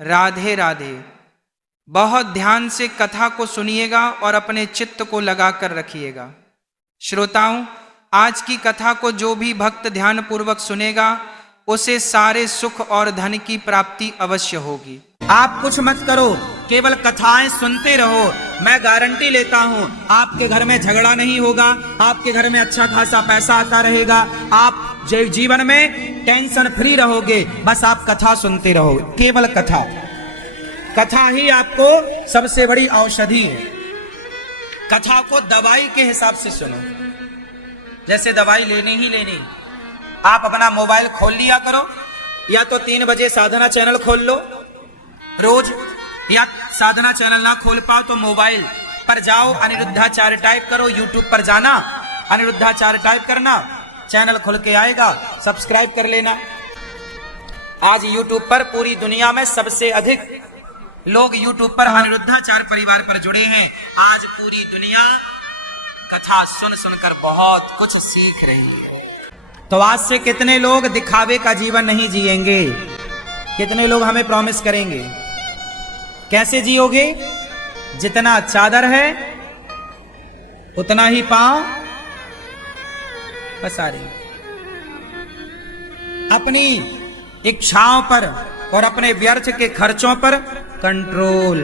राधे राधे। बहुत ध्यान से कथा को सुनिएगा और अपने चित्त को लगा कर रखिएगा। श्रोताओं, आज की कथा को जो भी भक्त ध्यान पूर्वक सुनेगा उसे सारे सुख और धन की प्राप्ति अवश्य होगी। आप कुछ मत करो, केवल कथाएं सुनते रहो। मैं गारंटी लेता हूँ आपके घर में झगड़ा नहीं होगा, आपके घर में अच्छा खासा पैसा आता रहेगा, आप जीवन में टेंशन फ्री रहोगे। बस आप कथा सुनते रहो, केवल कथा। कथा ही आपको सबसे बड़ी औषधि है। कथा को दवाई के हिसाब से सुनो, जैसे दवाई लेनी ही लेनी। आप अपना मोबाइल खोल लिया करो, या तो 3 बजे साधना चैनल खोल लो रोज, या साधना चैनल ना खोल पाओ तो मोबाइल पर जाओ, अनिरुद्धाचार्य टाइप करो, यूट्यूब पर जाना, अनिरुद्धाचार्य टाइप करना, चैनल खुल के आएगा, सब्सक्राइब कर लेना। आज यूट्यूब पर पूरी दुनिया में सबसे अधिक लोग यूट्यूब पर अनिरुद्धाचार्य परिवार पर जुड़े हैं। आज पूरी दुनिया कथा सुन सुनकर बहुत कुछ सीख रही है। तो आज से कितने लोग दिखावे का जीवन नहीं जिएंगे? कितने लोग हमें प्रॉमिस करेंगे? कैसे जियोगे? जितना चादर है उतना ही पांव पसारे। अपनी इच्छाओं पर और अपने व्यर्थ के खर्चों पर कंट्रोल।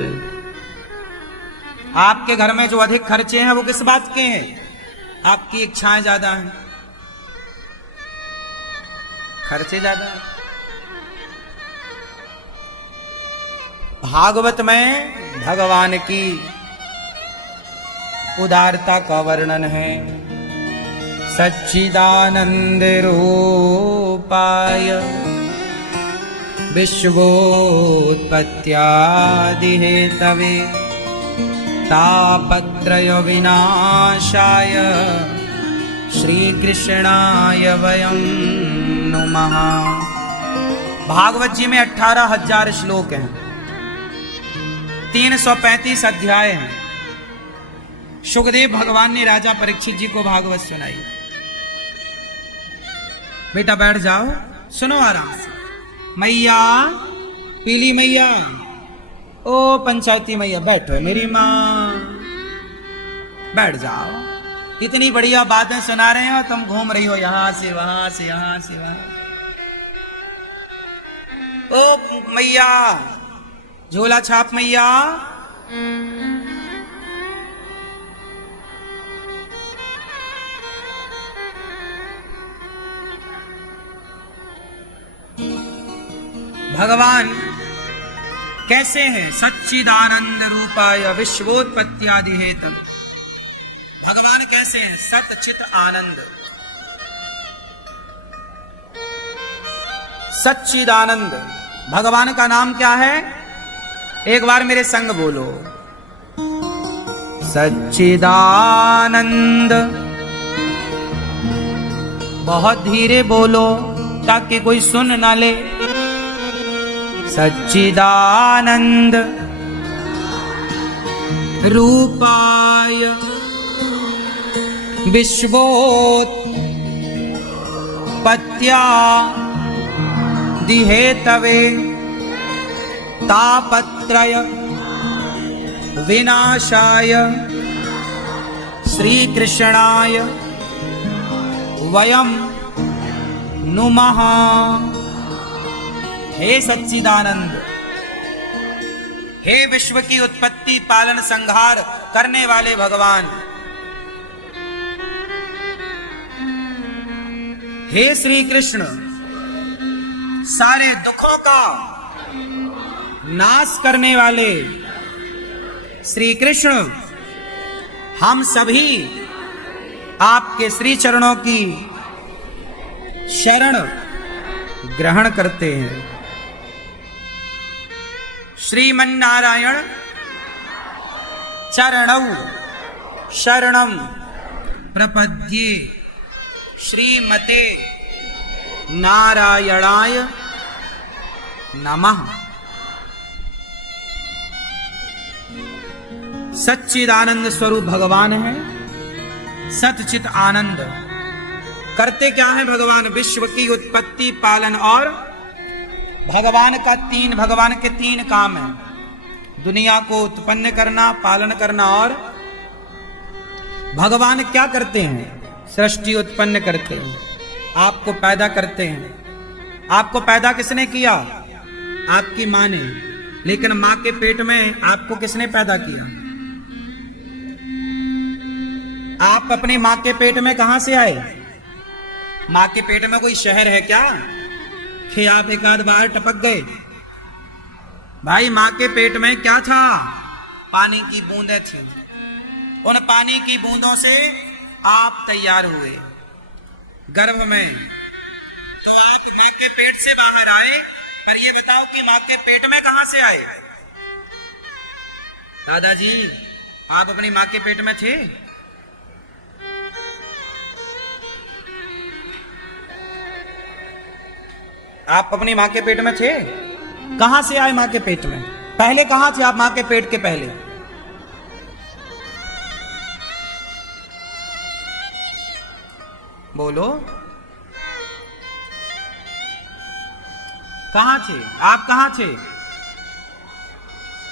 आपके घर में जो अधिक खर्चे हैं वो किस बात के हैं? आपकी इच्छाएं ज्यादा हैं, खर्चे ज्यादा हैं। भागवत में भगवान की उदारता का वर्णन है। सच्चिदानंद रूपाय विश्वोत्पत्त्यादि हेतवे तापत्रय विनाशाय श्रीकृष्णाय वयं नुमः। भागवत जी में 18,000 श्लोक हैं, 335 अध्याय हैं। सुखदेव भगवान ने राजा परीक्षित जी को भागवत सुनाई। बेटा बैठ जाओ, सुनो आराम से। मैया, पीली मैया, ओ पंचायती मैया, बैठो मेरी माँ, बैठ जाओ। इतनी बढ़िया बातें सुना रहे हो, तुम घूम रही हो यहां से वहां से, यहां से वहां। ओ मैया, झोला छाप मैया। भगवान कैसे हैं? सच्चिदानंद रूपाय विश्वोत्पत्त्यादि हेतवे। भगवान कैसे हैं? सत चित आनंद। सच्चिदानंद भगवान का नाम क्या है? एक बार मेरे संग बोलो, सच्चिदानंद। बहुत धीरे बोलो ताकि कोई सुन ना ले। सच्चिदानंद रूपाय विश्वोत्पत्त्यादि हेतवे तापत्रय विनाशाय श्रीकृष्णाय वयं नुमः। हे सच्चिदानंद, हे विश्व की उत्पत्ति पालन संहार करने वाले भगवान, हे श्री कृष्ण, सारे दुखों का नाश करने वाले श्री कृष्ण, हम सभी आपके श्री चरणों की शरण ग्रहण करते हैं। श्रीमन्नारायण चरणौ शरणं प्रपद्ये श्रीमते नारायणाय नमः। सच्चिदानंद स्वरूप भगवान है, सतचित आनंद। करते क्या है भगवान? विश्व की उत्पत्ति पालन और भगवान के तीन काम हैं, दुनिया को उत्पन्न करना, पालन करना, और भगवान क्या करते हैं? सृष्टि उत्पन्न करते हैं, आपको पैदा करते हैं। आपको पैदा किसने किया? आपकी माँ ने। लेकिन माँ के पेट में आपको किसने पैदा किया? आप अपनी माँ के पेट में कहां से आए? माँ के पेट में कोई शहर है क्या कि आप एक आध बार टपक गए? भाई माँ के पेट में क्या था? पानी की बूंदें थी। उन पानी की बूंदों से आप तैयार हुए गर्भ में। तो आप माँ के पेट से बाहर आए, पर ये बताओ कि माँ के पेट में कहां से आए? दादाजी, आप अपनी माँ के पेट में थे? आप अपनी माँ के पेट में थे? कहां से आए माँ के पेट में? पहले कहां थे आप माँ के पेट के पहले? बोलो, कहां थे आप? कहां थे?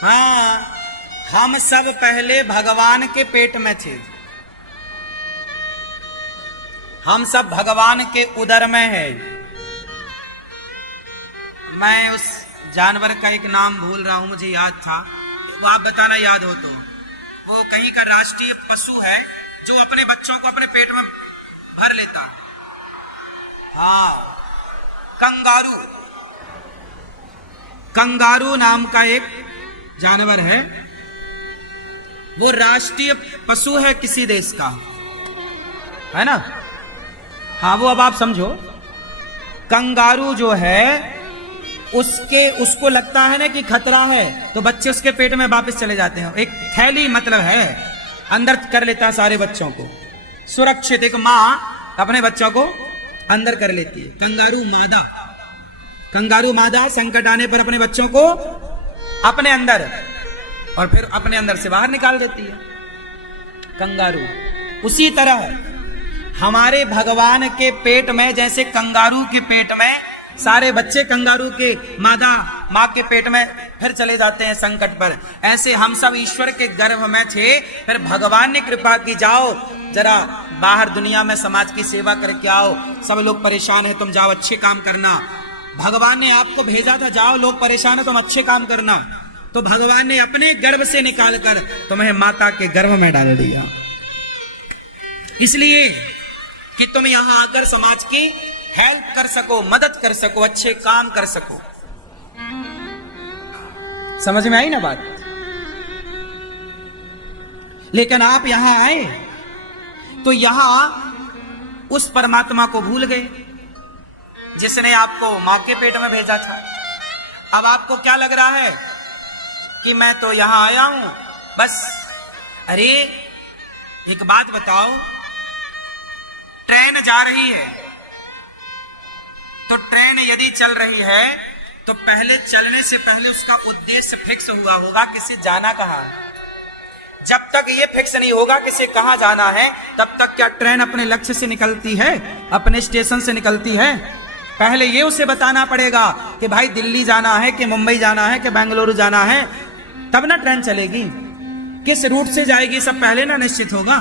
हाँ, हम सब पहले भगवान के पेट में थे। हम सब भगवान के उदर में है। मैं उस जानवर का एक नाम भूल रहा हूं, मुझे याद था, वो आप बताना याद हो तो। वो कहीं का राष्ट्रीय पशु है जो अपने बच्चों को अपने पेट में भर लेता। हाँ, कंगारू। कंगारू नाम का एक जानवर है, वो राष्ट्रीय पशु है किसी देश का, है ना? हाँ, वो अब आप समझो, कंगारू जो है उसको लगता है ना कि खतरा है, तो बच्चे उसके पेट में वापस चले जाते हैं। एक थैली मतलब है, अंदर कर लेता है सारे बच्चों को सुरक्षित। एक माँ अपने बच्चों को अंदर कर लेती है। कंगारू मादा संकट आने पर अपने बच्चों को अपने अंदर और फिर अपने अंदर से बाहर निकाल देती है कंगारू। उसी तरह हमारे भगवान के पेट में, जैसे कंगारू के पेट में सारे बच्चे कंगारू के मादा माँ के पेट में फिर चले जाते हैं संकट पर, ऐसे हम सब ईश्वर के गर्भ में थे। फिर भगवान ने कृपा की, जाओ जरा बाहर दुनिया में समाज की सेवा करके आओ, सब लोग परेशान है, तुम जाओ अच्छे काम करना। भगवान ने आपको भेजा था, जाओ लोग परेशान है, तुम अच्छे काम करना। तो भगवान ने अपने गर्भ से निकालकर तुम्हें माता के गर्भ में डाल दिया, इसलिए कि तुम यहां आकर समाज की हेल्प कर सको, मदद कर सको, अच्छे काम कर सको। समझ में आई ना बात? लेकिन आप यहां आए तो यहां उस परमात्मा को भूल गए जिसने आपको मां के पेट में भेजा था। अब आपको क्या लग रहा है कि मैं तो यहां आया हूं बस। अरे एक बात बताओ, ट्रेन जा रही है तो ट्रेन यदि चल रही है तो पहले चलने से पहले उसका उद्देश्य फिक्स हुआ होगा किसे जाना कहां है। जब तक ये फिक्स नहीं होगा किसे कहां जाना है, तब तक क्या ट्रेन अपने लक्ष्य से निकलती है, अपने स्टेशन से निकलती है? पहले ये उसे बताना पड़ेगा कि भाई दिल्ली जाना है कि मुंबई जाना है कि बेंगलुरु जाना है, तब ना ट्रेन चलेगी। किस रूट से जाएगी सब पहले ना निश्चित होगा।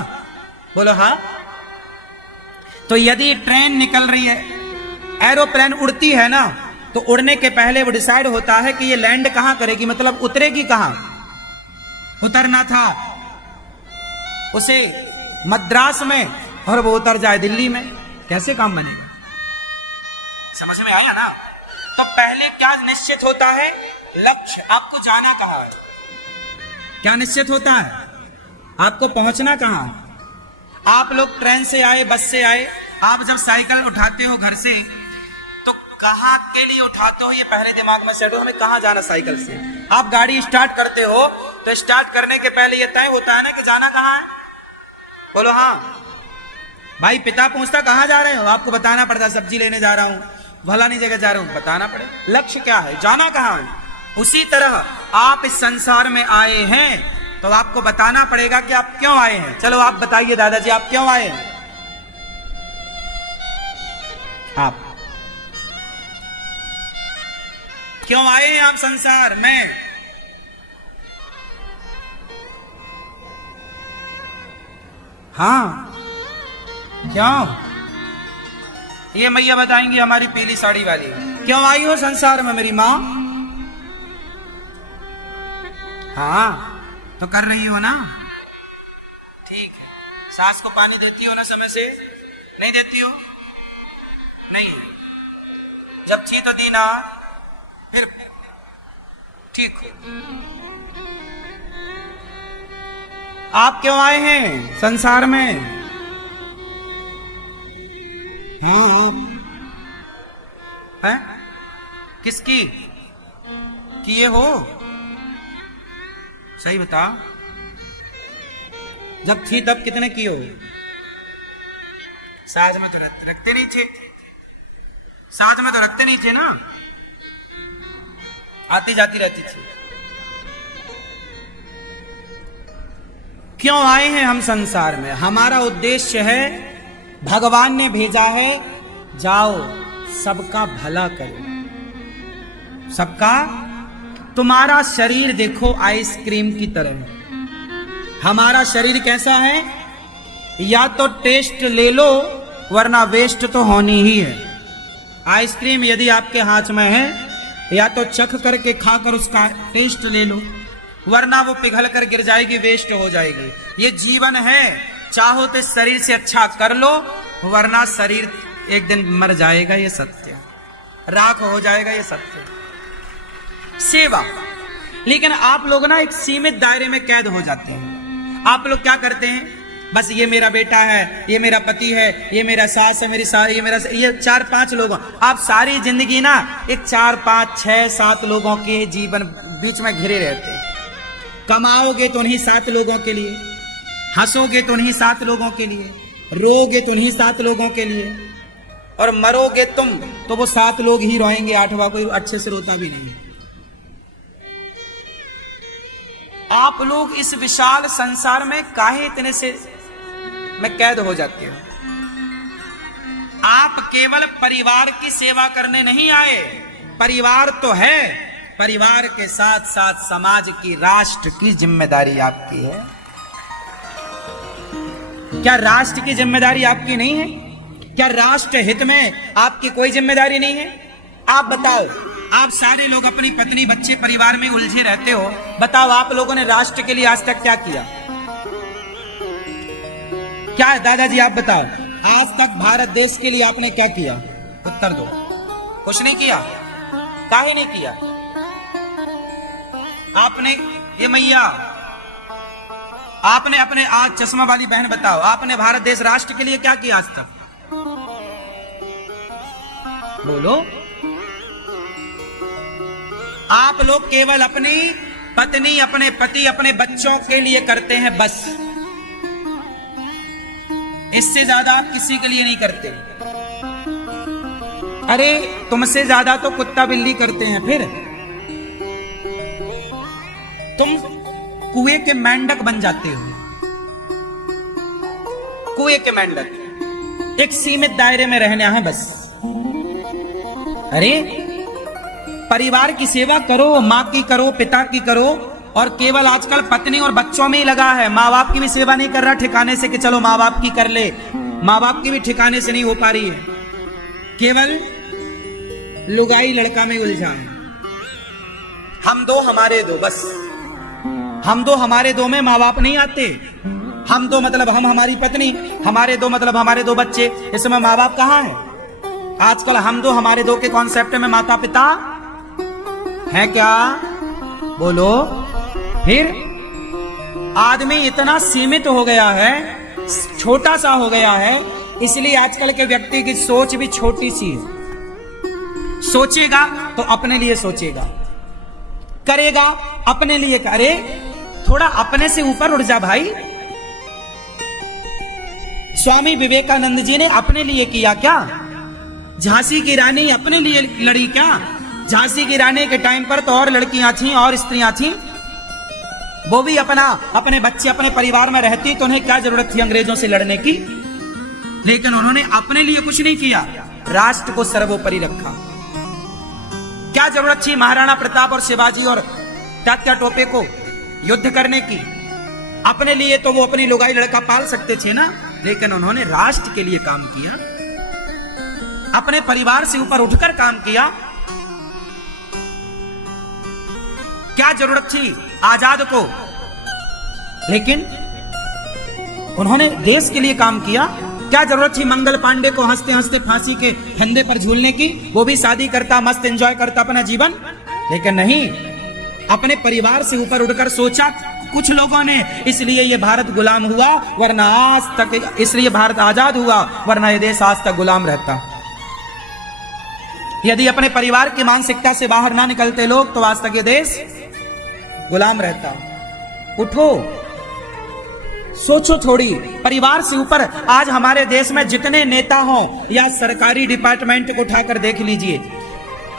बोलो हाँ। तो यदि ट्रेन निकल रही है, एरोप्लेन उड़ती है ना, तो उड़ने के पहले वो डिसाइड होता है कि ये लैंड कहां करेगी, मतलब उतरेगी कहां। उतरना था उसे मद्रास में और वो उतर जाए दिल्ली में, कैसे काम बनेगा? समझ में आया ना? तो पहले क्या निश्चित होता है? लक्ष्य, आपको जाना कहां है। क्या निश्चित होता है? आपको पहुंचना कहां। आप लोग ट्रेन से आए, बस से आए, आप जब साइकिल उठाते हो घर से तो कहां के लिए उठाते हो ये पहले दिमाग में सेट हो, हमें कहां जाना साइकिल से। आप गाड़ी स्टार्ट करते हो तो स्टार्ट करने के पहले ये तय होता है ना कि जाना कहां है। बोलो हाँ। भाई पिता पूछता कहां जा रहे हो, आपको बताना पड़ता सब्जी लेने जा रहा हूं, फलानी जगह जा रहा हूं, बताना पड़े। लक्ष्य क्या है, जाना कहां है। उसी तरह आप इस संसार में आए हैं तो आपको बताना पड़ेगा कि आप क्यों आए हैं। चलो आप बताइए दादाजी, आप क्यों आए हैं। आप क्यों आए हैं आप संसार में? हाँ, क्यों? ये मैया बताएंगी, हमारी पीली साड़ी वाली। क्यों आई हो संसार में मेरी माँ? हाँ, तो कर रही हो ना? ठीक है। सास को पानी देती हो ना समय से? नहीं देती हो? नहीं, जब थी तो दी ना, फिर ठीक हो। आप क्यों आए हैं संसार में? हाँ, आप हैं? किसकी किए हो? सही बता। जब थी तब कितने किए हो? साथ में तो रखते नहीं थे। साथ में तो रखते नहीं थे ना, आती जाती रहती थी। क्यों आए हैं हम संसार में? हमारा उद्देश्य है, भगवान ने भेजा है, जाओ सबका भला करो। सबका। तुम्हारा शरीर देखो आइसक्रीम की तरह। हमारा शरीर कैसा है? या तो टेस्ट ले लो, वरना वेस्ट तो होनी ही है। आइसक्रीम यदि आपके हाथ में है, या तो चख करके खाकर उसका टेस्ट ले लो, वरना वो पिघल कर गिर जाएगी, वेस्ट हो जाएगी। ये जीवन है, चाहो तो इस शरीर से अच्छा कर लो, वरना शरीर एक दिन मर जाएगा, ये सत्य। राख हो जाएगा, ये सत्य। सेवा। लेकिन आप लोग ना एक सीमित दायरे में कैद हो जाते हैं। आप लोग क्या करते हैं? बस ये मेरा बेटा है, ये मेरा पति है, ये मेरा सास है, मेरी सास, ये 4-5 लोगों। आप सारी जिंदगी ना एक 4-5-6-7 लोगों के जीवन बीच में घिरे रहते हैं। कमाओगे तो उन्हीं 7 लोगों के लिए, हंसोगे तो उन्हीं 7 लोगों के लिए, रोगे तो उन्हीं 7 लोगों के लिए, और मरोगे तुम तो वो 7 लोग ही रोएंगे, 8वां कोई अच्छे से रोता भी नहीं। आप लोग इस विशाल संसार में काहे इतने से में कैद हो जाते हो? आप केवल परिवार की सेवा करने नहीं आए। परिवार तो है, परिवार के साथ साथ समाज की, राष्ट्र की जिम्मेदारी आपकी है। क्या राष्ट्र की जिम्मेदारी आपकी नहीं है? क्या राष्ट्र हित में आपकी कोई जिम्मेदारी नहीं है? आप बताओ। आप सारे लोग अपनी पत्नी, बच्चे, परिवार में उलझे रहते हो। बताओ, आप लोगों ने राष्ट्र के लिए आज तक क्या किया? क्या है दादाजी, आप बताओ, आज तक भारत देश के लिए आपने क्या किया? उत्तर दो। कुछ नहीं किया। काहे नहीं किया? आपने, ये मैया, आपने अपने, आज चश्मा वाली बहन बताओ, आपने भारत देश राष्ट्र के लिए क्या किया आज तक? बोलो। आप लोग केवल अपनी पत्नी, अपने पति, अपने बच्चों के लिए करते हैं, बस। इससे ज्यादा आप किसी के लिए नहीं करते। अरे तुमसे ज्यादा तो कुत्ता बिल्ली करते हैं। फिर तुम कुएं के मेंढक बन जाते हो। कुएं के मेंढक, एक सीमित दायरे में रहना है बस। अरे परिवार की सेवा करो, माँ की करो, पिता की करो, और केवल आजकल पत्नी और बच्चों में ही लगा है। माँ बाप की भी सेवा नहीं कर रहा ठिकाने से कि चलो माँ बाप की कर ले। माँ बाप की भी ठिकाने से नहीं हो पा रही है, केवल लुगाई लड़का में उलझा है। हम दो हमारे दो, बस। हम दो हमारे दो में माँ बाप नहीं आते। हम दो मतलब हम, हमारी पत्नी, हमारे दो मतलब हमारे 2 बच्चे। इस समय माँ बाप कहाँ है? आजकल हम दो हमारे दो के कॉन्सेप्ट में माता पिता है क्या? बोलो। फिर आदमी इतना सीमित हो गया है, छोटा सा हो गया है, इसलिए आजकल के व्यक्ति की सोच भी छोटी सी है। सोचेगा तो अपने लिए सोचेगा, करेगा अपने लिए। करे, थोड़ा अपने से ऊपर उठ जा भाई। स्वामी विवेकानंद जी ने अपने लिए किया क्या? झांसी की रानी अपने लिए लड़ी क्या? झांसी की रानी के टाइम पर तो और लड़कियां थीं और स्त्रियां थीं, वो भी अपने बच्चे, अपने परिवार में रहती तो उन्हें क्या जरूरत थी अंग्रेजों से लड़ने की? लेकिन उन्होंने अपने लिए कुछ नहीं किया, राष्ट्र को सर्वोपरि रखा। क्या जरूरत थी महाराणा प्रताप और शिवाजी और तात्या टोपे को युद्ध करने की? अपने लिए तो वो अपनी लुगाई लड़का पाल सकते थे ना, लेकिन उन्होंने राष्ट्र के लिए काम किया, अपने परिवार से ऊपर उठकर काम किया। क्या जरूरत थी आजाद को? लेकिन उन्होंने देश के लिए काम किया। क्या जरूरत थी मंगल पांडे को हंसते हंसते फांसी के फंदे पर झूलने की? वो भी शादी करता, मस्त एंजॉय करता अपना जीवन, लेकिन नहीं, अपने परिवार से ऊपर उठकर सोचा। कुछ लोगों ने इसलिए ये भारत गुलाम हुआ, वरना आज तक, इसलिए भारत आजाद हुआ, वरना ये देश आज तक गुलाम रहता। यदि अपने परिवार की मानसिकता से बाहर ना निकलते लोग, तो आज तक ये देश गुलाम रहता। उठो, सोचो थोड़ी। परिवार से ऊपर आज हमारे देश में जितने नेता हों या सरकारी डिपार्टमेंट को उठाकर देख लीजिए,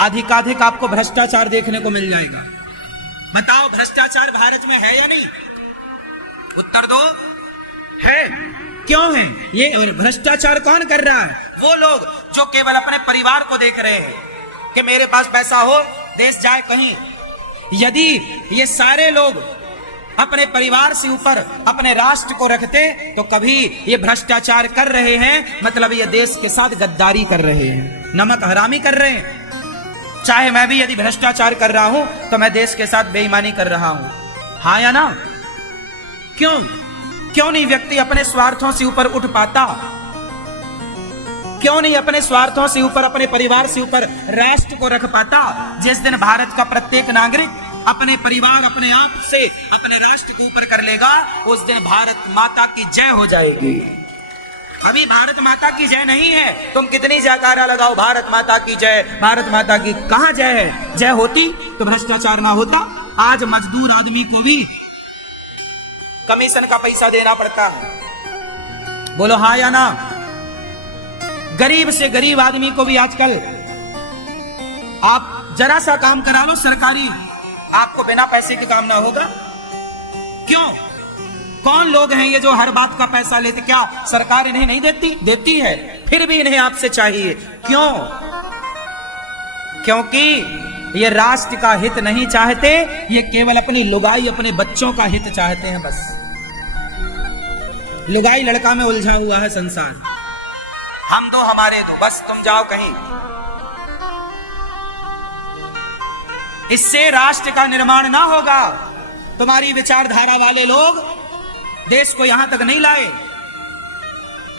अधिकाधिक आपको भ्रष्टाचार देखने को मिल जाएगा। बताओ, भ्रष्टाचार भारत में है या नहीं? उत्तर दो। है। क्यों है? ये भ्रष्टाचार कौन कर रहा है? वो लोग जो केवल अपने परिवार को देख रहे हैं कि मेरे पास पैसा हो, देश जाए कहीं। यदि ये सारे लोग अपने परिवार से ऊपर अपने राष्ट्र को रखते, तो कभी ये भ्रष्टाचार कर रहे हैं, मतलब ये देश के साथ गद्दारी कर रहे हैं, नमक हरामी कर रहे हैं। चाहे मैं भी यदि भ्रष्टाचार कर रहा हूं, तो मैं देश के साथ बेईमानी कर रहा हूं, हाँ या ना? क्यों नहीं व्यक्ति अपने स्वार्थों से ऊपर उठ पाता? क्यों नहीं अपने स्वार्थों से ऊपर, अपने परिवार से ऊपर राष्ट्र को रख पाता? जिस दिन भारत का प्रत्येक नागरिक अपने परिवार, अपने आप से अपने राष्ट्र को ऊपर कर लेगा, उस दिन भारत माता की जय हो जाएगी। अभी भारत माता की जय नहीं है। तुम कितनी जयकारा लगाओ, भारत माता की जय, भारत माता की, कहां जय है? जय होती तो भ्रष्टाचार ना होता। आज मजदूर आदमी को भी कमीशन का पैसा देना पड़ता है, बोलो हाँ या ना? गरीब से गरीब आदमी को भी आजकल आप जरा सा काम करा लो सरकारी, आपको बिना पैसे के काम ना होगा। क्यों? कौन लोग हैं ये जो हर बात का पैसा लेते? क्या सरकार इन्हें नहीं देती? देती है, फिर भी इन्हें आपसे चाहिए। क्यों? क्योंकि ये राष्ट्र का हित नहीं चाहते, ये केवल अपनी लुगाई, अपने बच्चों का हित चाहते हैं। बस लुगाई लड़का में उलझा हुआ है संसार। हम दो हमारे दो, बस तुम जाओ कहीं। इससे राष्ट्र का निर्माण ना होगा। तुम्हारी विचारधारा वाले लोग देश को यहां तक नहीं लाए।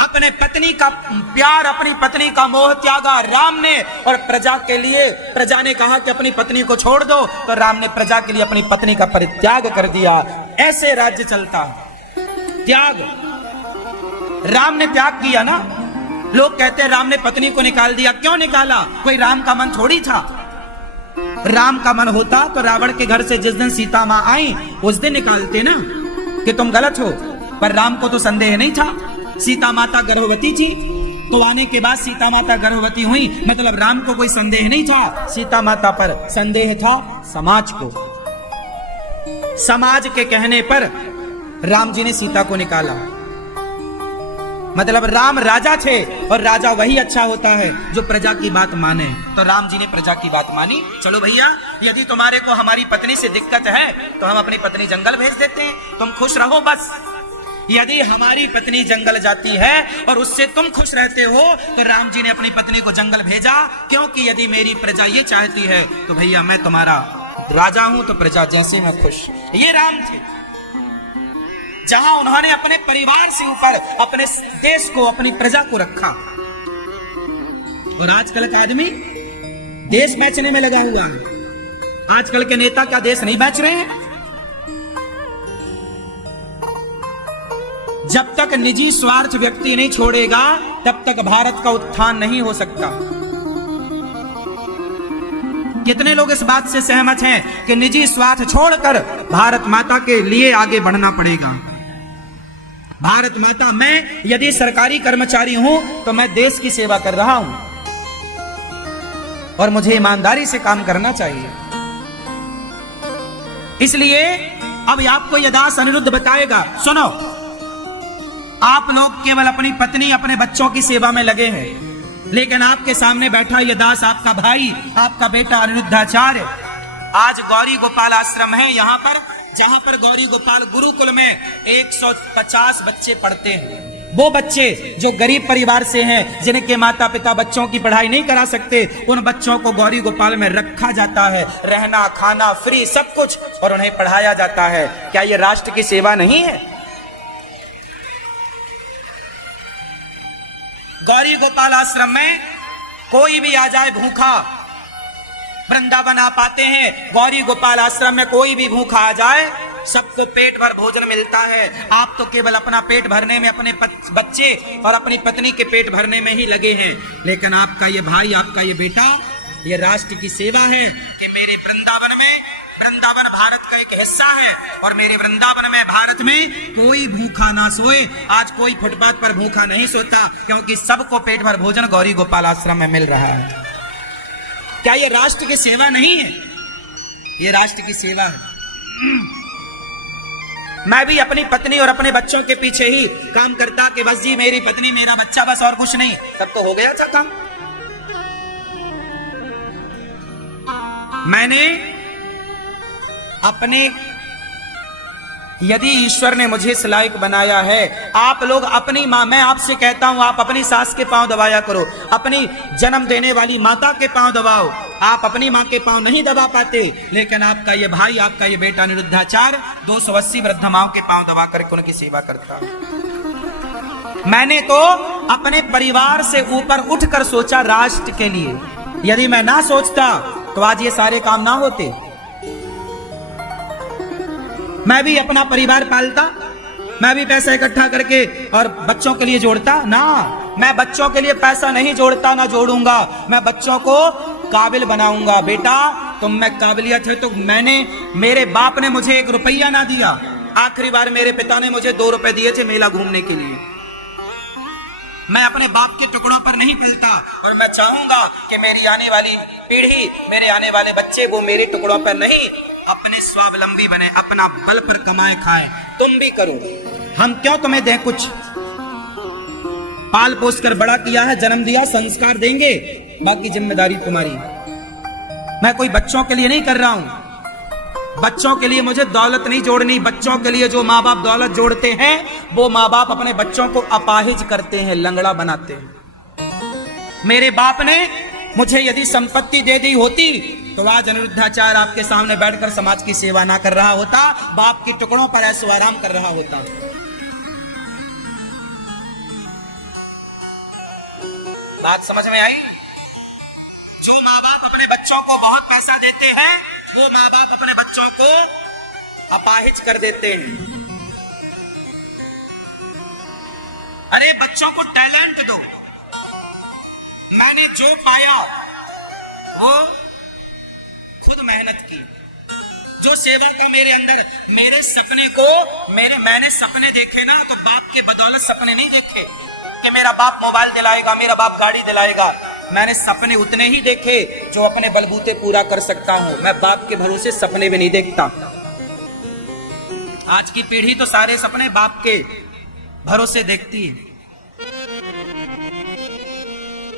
अपने पत्नी का प्यार, अपनी पत्नी का मोह त्यागा राम ने, और प्रजा के लिए प्रजा ने कहा कि अपनी पत्नी को छोड़ दो, तो राम ने प्रजा के लिए अपनी पत्नी का परित्याग कर दिया। ऐसे राज्य चलता है। त्याग, राम ने त्याग किया ना। लोग कहते हैं राम ने पत्नी को निकाल दिया। क्यों निकाला? कोई राम का मन थोड़ी था। राम का मन होता तो रावण के घर से जिस दिन सीता मां आई, उस दिन निकालते ना कि तुम गलत हो। पर राम को तो संदेह नहीं था। सीता माता गर्भवती थी, तो आने के बाद सीता माता गर्भवती हुई, मतलब राम को कोई संदेह नहीं था। सीता माता पर संदेह था समाज को। समाज के कहने पर राम जी ने सीता को निकाला। मतलब राम राजा थे, और राजा वही अच्छा होता है जो प्रजा की बात माने। तो राम जी ने प्रजा की बात मानी। चलो भैया, यदि तुम्हारे को हमारी पत्नी से दिक्कत है, तो हम अपनी पत्नी जंगल भेज देते हैं, तुम खुश रहो बस। यदि हमारी पत्नी जंगल जाती है और उससे तुम खुश रहते हो, तो राम जी ने अपनी पत्नी को जंगल भेजा। क्योंकि यदि मेरी प्रजा ये चाहती है, तो भैया मैं तुम्हारा राजा हूं, तो प्रजा जैसे मैं खुश। ये राम थे। जहां उन्होंने अपने परिवार से ऊपर अपने देश को, अपनी प्रजा को रखा। और आजकल का आदमी देश बेचने में लगा हुआ है। आजकल के नेता क्या देश नहीं बेच रहे हैं? जब तक निजी स्वार्थ व्यक्ति नहीं छोड़ेगा, तब तक भारत का उत्थान नहीं हो सकता। कितने लोग इस बात से सहमत हैं कि निजी स्वार्थ छोड़कर भारत माता के लिए आगे बढ़ना पड़ेगा? भारत माता, मैं यदि सरकारी कर्मचारी हूं, तो मैं देश की सेवा कर रहा हूं, और मुझे ईमानदारी से काम करना चाहिए। इसलिए अब आपको यह दास अनिरुद्ध बताएगा। सुनो, आप लोग केवल अपनी पत्नी, अपने बच्चों की सेवा में लगे हैं, लेकिन आपके सामने बैठा ये दास आपका भाई, आपका बेटा अनिरुद्धाचार्य, आज गौरी गोपाल आश्रम है यहाँ पर, जहाँ पर गौरी गोपाल गुरुकुल में 150 बच्चे पढ़ते हैं। वो बच्चे जो गरीब परिवार से हैं, जिनके माता पिता बच्चों की पढ़ाई नहीं करा सकते, उन बच्चों को गौरी गोपाल में रखा जाता है, रहना खाना फ्री सब कुछ, और उन्हें पढ़ाया जाता है। क्या ये राष्ट्र की सेवा नहीं है? गौरी गोपाल आश्रम में कोई भी आ जाए भूखा, वृंदावन आ पाते हैं, गौरी गोपाल आश्रम में कोई भी भूखा आ जाए, सबको पेट भर भोजन मिलता है। आप तो केवल अपना पेट भरने में, अपने बच्चे और अपनी पत्नी के पेट भरने में ही लगे हैं, लेकिन आपका ये भाई, आपका ये बेटा, ये राष्ट्र की सेवा है कि मेरे वृंदावन में, वृंदावन भारत का एक हिस्सा है, और मेरे वृंदावन में, भारत में कोई भूखा ना सोए। आज कोई फुटपाथ पर भूखा नहीं सोता, क्योंकि सबको पेट भर भोजन गौरी गोपाल आश्रम में मिल रहा है। क्या ये राष्ट्र की सेवा नहीं है? ये राष्ट्र की सेवा है। मैं भी अपनी पत्नी और अपने बच्चों के पीछे ही काम करता कि बस जी मेरी पत्नी मेरा बच्चा, बस और कुछ नहीं, तब तो हो गया था काम। मैंने अपने, यदि ईश्वर ने मुझे इस लायक बनाया है, आप लोग अपनी माँ, मैं आपसे कहता हूं आप अपनी सास के पांव दबाया करो, अपनी जन्म देने वाली माता के पांव दबाओ। आप अपनी माँ के पांव नहीं दबा पाते, लेकिन आपका ये भाई, आपका ये बेटा अनिरुद्धाचार्य 280 वृद्ध माओं के पांव दबा करके उनकी सेवा करता है। मैंने तो अपने परिवार से ऊपर उठकर सोचा राष्ट्र के लिए। यदि मैं ना सोचता तो आज ये सारे काम ना होते। मैं भी अपना परिवार पालता, मैं भी पैसा इकट्ठा करके और बच्चों के लिए जोड़ता ना। मैं बच्चों के लिए पैसा नहीं जोड़ता, ना जोड़ूंगा। मैं बच्चों को काबिल बनाऊंगा। बेटा तुम में काबिलियत है तो मैंने, मेरे बाप ने मुझे 1 रुपया ना दिया। आखिरी बार मेरे पिता ने मुझे 2 रुपए दिए थे मेला घूमने के लिए। मैं अपने बाप के टुकड़ों पर नहीं पलता, और मैं चाहूंगा कि मेरी आने वाली पीढ़ी, मेरे आने वाले बच्चे, वो मेरे टुकड़ों पर नहीं, अपने स्वावलंबी बने, अपना बल पर कमाए खाएं। तुम भी करो, हम क्यों तुम्हें दें कुछ? पाल पोस कर बड़ा किया है, जन्म दिया, संस्कार देंगे, बाकी जिम्मेदारी तुम्हारी। मैं कोई बच्चों के लिए नहीं कर रहा हूं, बच्चों के लिए मुझे दौलत नहीं जोड़नी। बच्चों के लिए जो माँ बाप दौलत जोड़ते हैं, वो माँ बाप अपने बच्चों को अपाहिज करते हैं, लंगड़ा बनाते हैं। मेरे बाप ने मुझे यदि संपत्ति दे दी होती तो आज अनिरुद्धाचार्य आपके सामने बैठकर समाज की सेवा ना कर रहा होता, बाप के टुकड़ों पर ऐसो आराम कर रहा होता। बात समझ में आई? जो माँ बाप अपने बच्चों को बहुत पैसा देते हैं, वो माँ बाप अपने बच्चों को अपाहिज कर देते हैं। अरे बच्चों को टैलेंट दो। मैंने जो पाया वो खुद मेहनत की। जो सेवा का मेरे अंदर, मेरे सपने को, मैंने सपने देखे ना, तो बाप के बदौलत सपने नहीं देखे कि मेरा बाप मोबाइल दिलाएगा, मेरा बाप गाड़ी दिलाएगा। मैंने सपने उतने ही देखे जो अपने बलबूते पूरा कर सकता हूं। मैं बाप के भरोसे सपने भी नहीं देखता। आज की पीढ़ी तो सारे सपने बाप के भरोसे देखती है।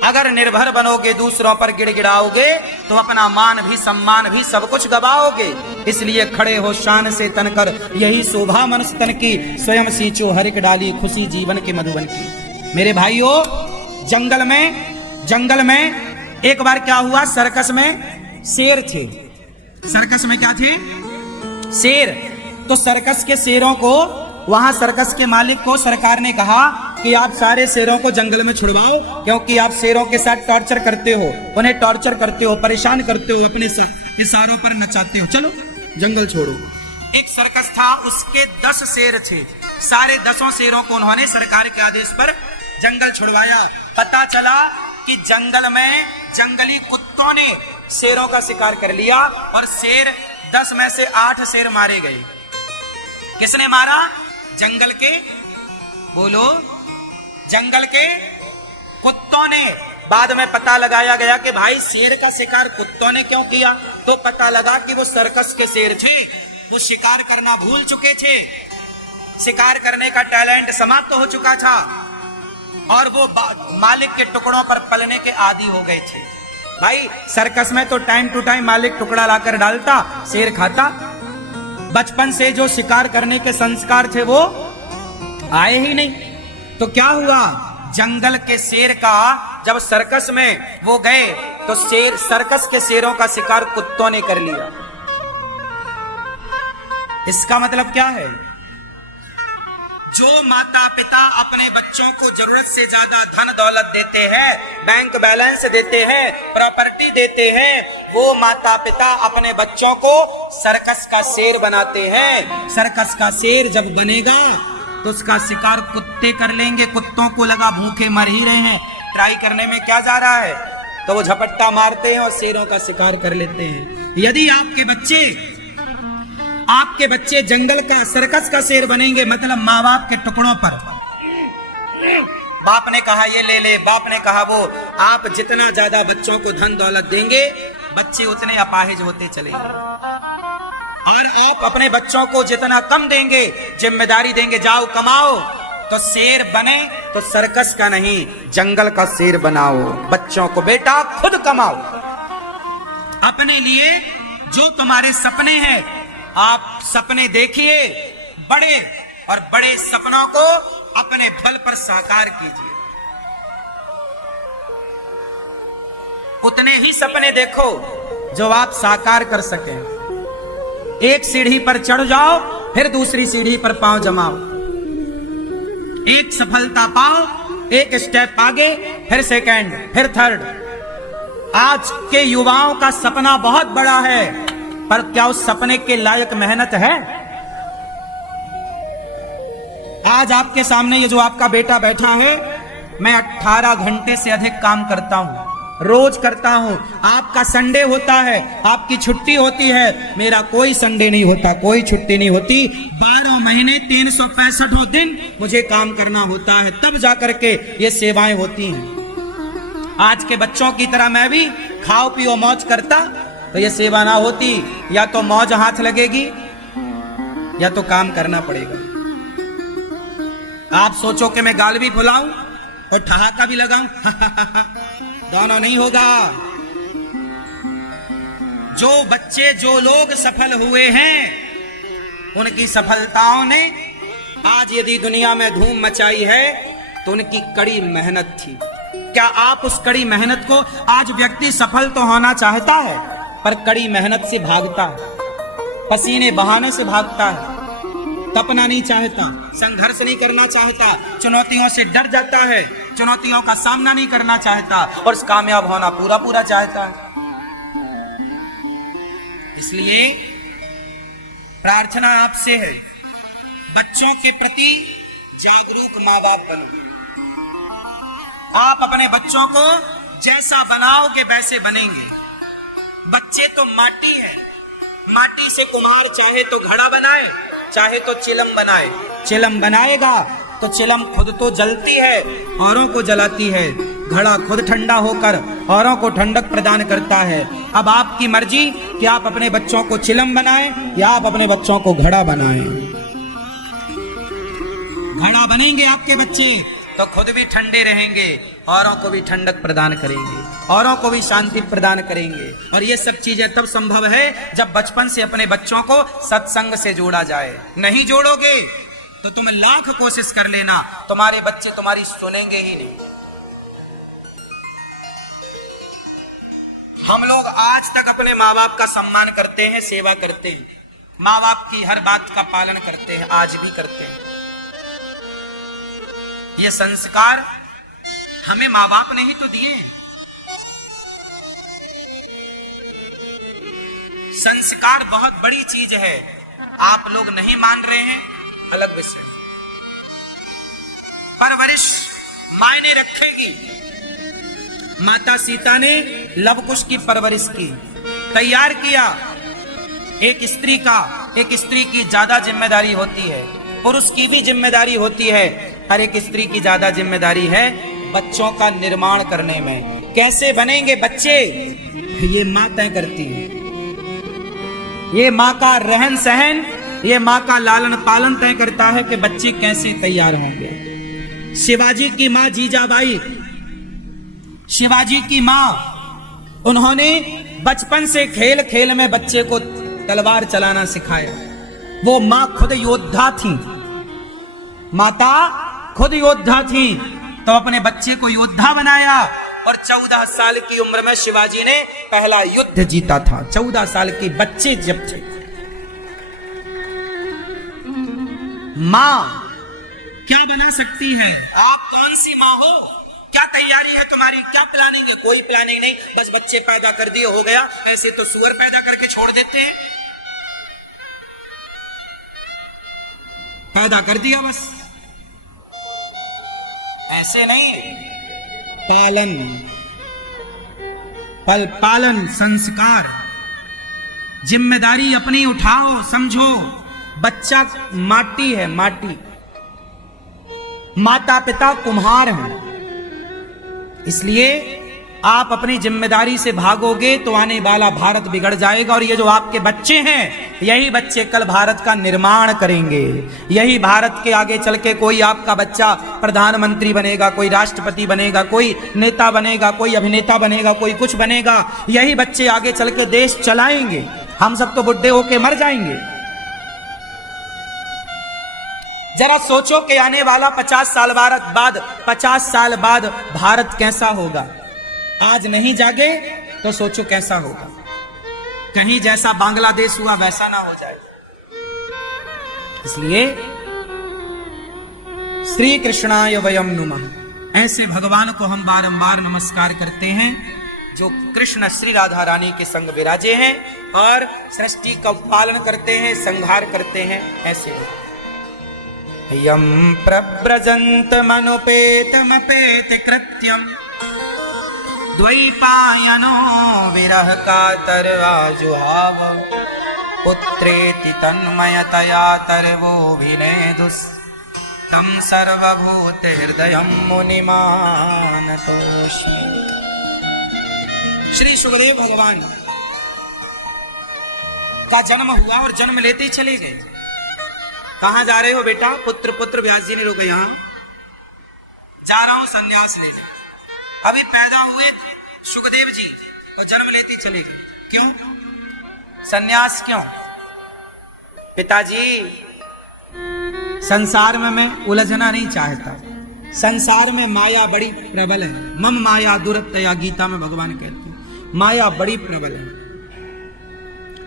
अगर निर्भर बनोगे, दूसरों पर गिड़गिड़ाओगे, तो अपना मान भी, सम्मान भी, सब कुछ गवाओगे। इसलिए खड़े हो शान से तनकर, यही शोभा मनुष्य तन की, स्वयं सींचो हरिक डाली, खुशी जीवन के मधुबन की। मेरे भाइयों, जंगल में एक बार क्या हुआ, सर्कस में शेर थे। सर्कस में क्या थे? शेर। तो सर्कस के शेरों को, वहां सर्कस के मालिक को सरकार ने कहा कि आप सारे शेरों को जंगल में छुड़वाओ, क्योंकि आप शेरों के साथ टॉर्चर करते हो, उन्हें टॉर्चर करते हो, परेशान करते हो, अपने इशारों पर नचाते हो, चलो जंगल छोड़ो। एक सर्कस था, उसके 10 शेर थे। सारे 10 शेरों को उन्होंने सरकार के आदेश पर जंगल छुड़वाया। पता चला कि जंगल में जंगली कुत्तों ने शेरों का शिकार कर लिया, और शेर 10 में से 8 शेर मारे गए। किसने मारा? जंगल के, बोलो, जंगल के कुत्तों ने। बाद में पता लगाया गया कि भाई शेर का शिकार कुत्तों ने क्यों किया, तो पता लगा कि वो सर्कस के शेर थे, वो शिकार करना भूल चुके थे, शिकार करने का टैलेंट समाप्त हो चुका था। और वो मालिक के टुकड़ों पर पलने के आदी हो गए थे। भाई सर्कस में तो टाइम टू टाइम मालिक टुकड़ा लाकर डालता, शेर खाता। बचपन से जो शिकार करने के संस्कार थे वो आए ही नहीं। तो क्या हुआ, जंगल के शेर का जब सर्कस में वो गए तो सर्कस के शेरों का शिकार कुत्तों ने कर लिया। इसका मतलब क्या है, जो माता पिता अपने बच्चों को जरूरत से ज्यादा धन दौलत देते हैं, बैंक बैलेंस देते हैं, प्रॉपर्टी देते हैं, वो माता पिता अपने बच्चों को सर्कस का शेर बनाते हैं। सर्कस का शेर जब बनेगा तो उसका शिकार कुत्ते कर लेंगे। कुत्तों को लगा भूखे मर ही रहे हैं, ट्राई करने में क्या जा रहा है, तो वो झपट्टा मारते हैं और शेरों का शिकार कर लेते हैं। यदि आपके बच्चे जंगल का सर्कस का शेर बनेंगे, मतलब माँ बाप के टुकड़ों पर, बाप ने कहा ये ले ले, बाप ने कहा वो, आप जितना ज्यादा बच्चों को धन दौलत देंगे बच्चे उतने अपाहिज होते चलेंगे। और आप अपने बच्चों को जितना कम देंगे, जिम्मेदारी देंगे, जाओ कमाओ, तो शेर बने तो सर्कस का नहीं जंगल का शेर बनाओ। बच्चों को बेटा खुद कमाओ, अपने लिए जो तुम्हारे सपने हैं आप सपने देखिए बड़े, और बड़े सपनों को अपने बल पर साकार कीजिए। उतने ही सपने देखो जो आप साकार कर सकें। एक सीढ़ी पर चढ़ जाओ, फिर दूसरी सीढ़ी पर पांव जमाओ। एक सफलता पाओ, एक स्टेप आगे, फिर सेकंड, फिर थर्ड। आज के युवाओं का सपना बहुत बड़ा है, पर क्या उस सपने के लायक मेहनत है? आज आपके सामने ये जो आपका बेटा बैठा है, मैं 18 घंटे से अधिक काम करता हूं, रोज करता हूं। आपका संडे होता है, आपकी छुट्टी होती है, मेरा कोई संडे नहीं होता, कोई छुट्टी नहीं होती। 12 महीने 365 दिन मुझे काम करना होता है, तब जाकर के ये सेवाएं होती हैं। आज के बच्चों की तरह मैं भी खाओ पियो मौज करता तो ये सेवा ना होती। या तो मौज हाथ लगेगी या तो काम करना पड़ेगा। आप सोचो कि मैं गाल भी फुलाऊं और ठहाका भी लगाऊं, दोनों नहीं होगा। जो बच्चे, जो लोग सफल हुए हैं, उनकी सफलताओं ने आज यदि दुनिया में धूम मचाई है तो उनकी कड़ी मेहनत थी। क्या आप उस कड़ी मेहनत को, आज व्यक्ति सफल तो होना चाहता है पर कड़ी मेहनत से भागता है, पसीने बहाने से भागता है, तपना नहीं चाहता, संघर्ष नहीं करना चाहता, चुनौतियों से डर जाता है, चुनौतियों का सामना नहीं करना चाहता और कामयाब होना पूरा पूरा चाहता है। इसलिए प्रार्थना आपसे है, बच्चों के प्रति जागरूक माँ बाप बनो। आप अपने बच्चों को जैसा बनाओगे वैसे बनेंगे। बच्चे तो माटी है, माटी से कुम्हार चाहे तो घड़ा बनाए, चाहे तो चिलम बनाए। चिलम बनाएगा तो चिलम खुद तो जलती है, औरों को जलाती है। घड़ा खुद ठंडा होकर औरों को ठंडक प्रदान करता है। अब आपकी मर्जी कि आप अपने बच्चों को चिलम बनाएं या आप अपने बच्चों को घड़ा बनाएं। घड़ा बनेंगे आपके बच्चे तो खुद भी ठंडे रहेंगे, औरों को भी ठंडक प्रदान करेंगे, औरों को भी शांति प्रदान करेंगे। और ये सब चीजें तब संभव है जब बचपन से अपने बच्चों को सत्संग से जोड़ा जाए। नहीं जोड़ोगे तो तुम लाख कोशिश कर लेना, तुम्हारे बच्चे तुम्हारी सुनेंगे ही नहीं। हम लोग आज तक अपने माँ बाप का सम्मान करते हैं, सेवा करते हैं, माँ बाप की हर बात का पालन करते हैं, आज भी करते हैं। ये संस्कार हमें माँ बाप ने ही तो दिए। संस्कार बहुत बड़ी चीज है, आप लोग नहीं मान रहे हैं अलग विषय। परवरिश मायने रखेगी। माता सीता ने लव कुश की परवरिश की, तैयार किया। एक स्त्री की ज्यादा जिम्मेदारी होती है, पुरुष की भी जिम्मेदारी होती है। हर एक स्त्री की ज्यादा जिम्मेदारी है बच्चों का निर्माण करने में। कैसे बनेंगे बच्चे, ये माँ तय करती है। ये माँ का रहन सहन, ये माँ का लालन पालन तय करता है कि बच्चे कैसे तैयार होंगे। शिवाजी की मां जीजाबाई, शिवाजी की मां, उन्होंने बचपन से खेल खेल में बच्चे को तलवार चलाना सिखाया। वो मां खुद योद्धा थी, माता खुद योद्धा थी, तो अपने बच्चे को योद्धा बनाया। और 14 साल की उम्र में शिवाजी ने पहला युद्ध जीता था। 14 साल के बच्चे जब थे। मां क्या बना सकती है? आप कौन सी मां हो? क्या तैयारी है तुम्हारी? क्या प्लानिंग है? कोई प्लानिंग नहीं, बस बच्चे पैदा कर दिए, हो गया। ऐसे तो सुअर पैदा करके छोड़ देते हैं, पैदा कर दिया बस, ऐसे नहीं। पालन, पालन, संस्कार, जिम्मेदारी अपनी उठाओ। समझो बच्चा माटी है, माटी, माता पिता कुम्हार हैं। इसलिए आप अपनी जिम्मेदारी से भागोगे तो आने वाला भारत बिगड़ जाएगा। और ये जो आपके बच्चे हैं, यही बच्चे कल भारत का निर्माण करेंगे। यही भारत के आगे चल के कोई आपका बच्चा प्रधानमंत्री बनेगा, कोई राष्ट्रपति बनेगा, कोई नेता बनेगा, कोई अभिनेता बनेगा, कोई कुछ बनेगा। यही बच्चे आगे चल के देश चलाएंगे। हम सब तो बुढ़े होके मर जाएंगे। जरा सोचो कि आने वाला 50 साल बाद भारत कैसा होगा। आज नहीं जागे तो सोचो कैसा होगा। कहीं जैसा बांग्लादेश हुआ वैसा ना हो जाए। इसलिए श्री कृष्णाय वयम नुमः, ऐसे भगवान को हम बारंबार नमस्कार करते हैं जो कृष्ण श्री राधा रानी के संग विराजे हैं और सृष्टि का पालन करते हैं, संहार करते हैं। ऐसे यम प्रव्रजंत मनुपेतमपेत कृत्यम द्वैपायनो विरह कातरवाजुहाव पुत्रेति तन्मयतया तरवोभिनेदुस् तम सर्वभूत हृदयं मुनिमानतोऽस्मि। श्री सुखदेव भगवान का जन्म हुआ और जन्म लेते ही चले गए। कहां जा रहे हो बेटा? पुत्र पुत्र व्यास जी ने रोका, यहां जा रहा हूं संन्यास लेने। अभी पैदा हुए सुखदेव जी तो जन्म लेते चले गए। क्यों? संन्यास क्यों? पिताजी संसार में मैं उलझना नहीं चाहता। संसार में माया बड़ी प्रबल है। मम माया दुरत्तया, गीता में भगवान कहते हैं माया बड़ी प्रबल है।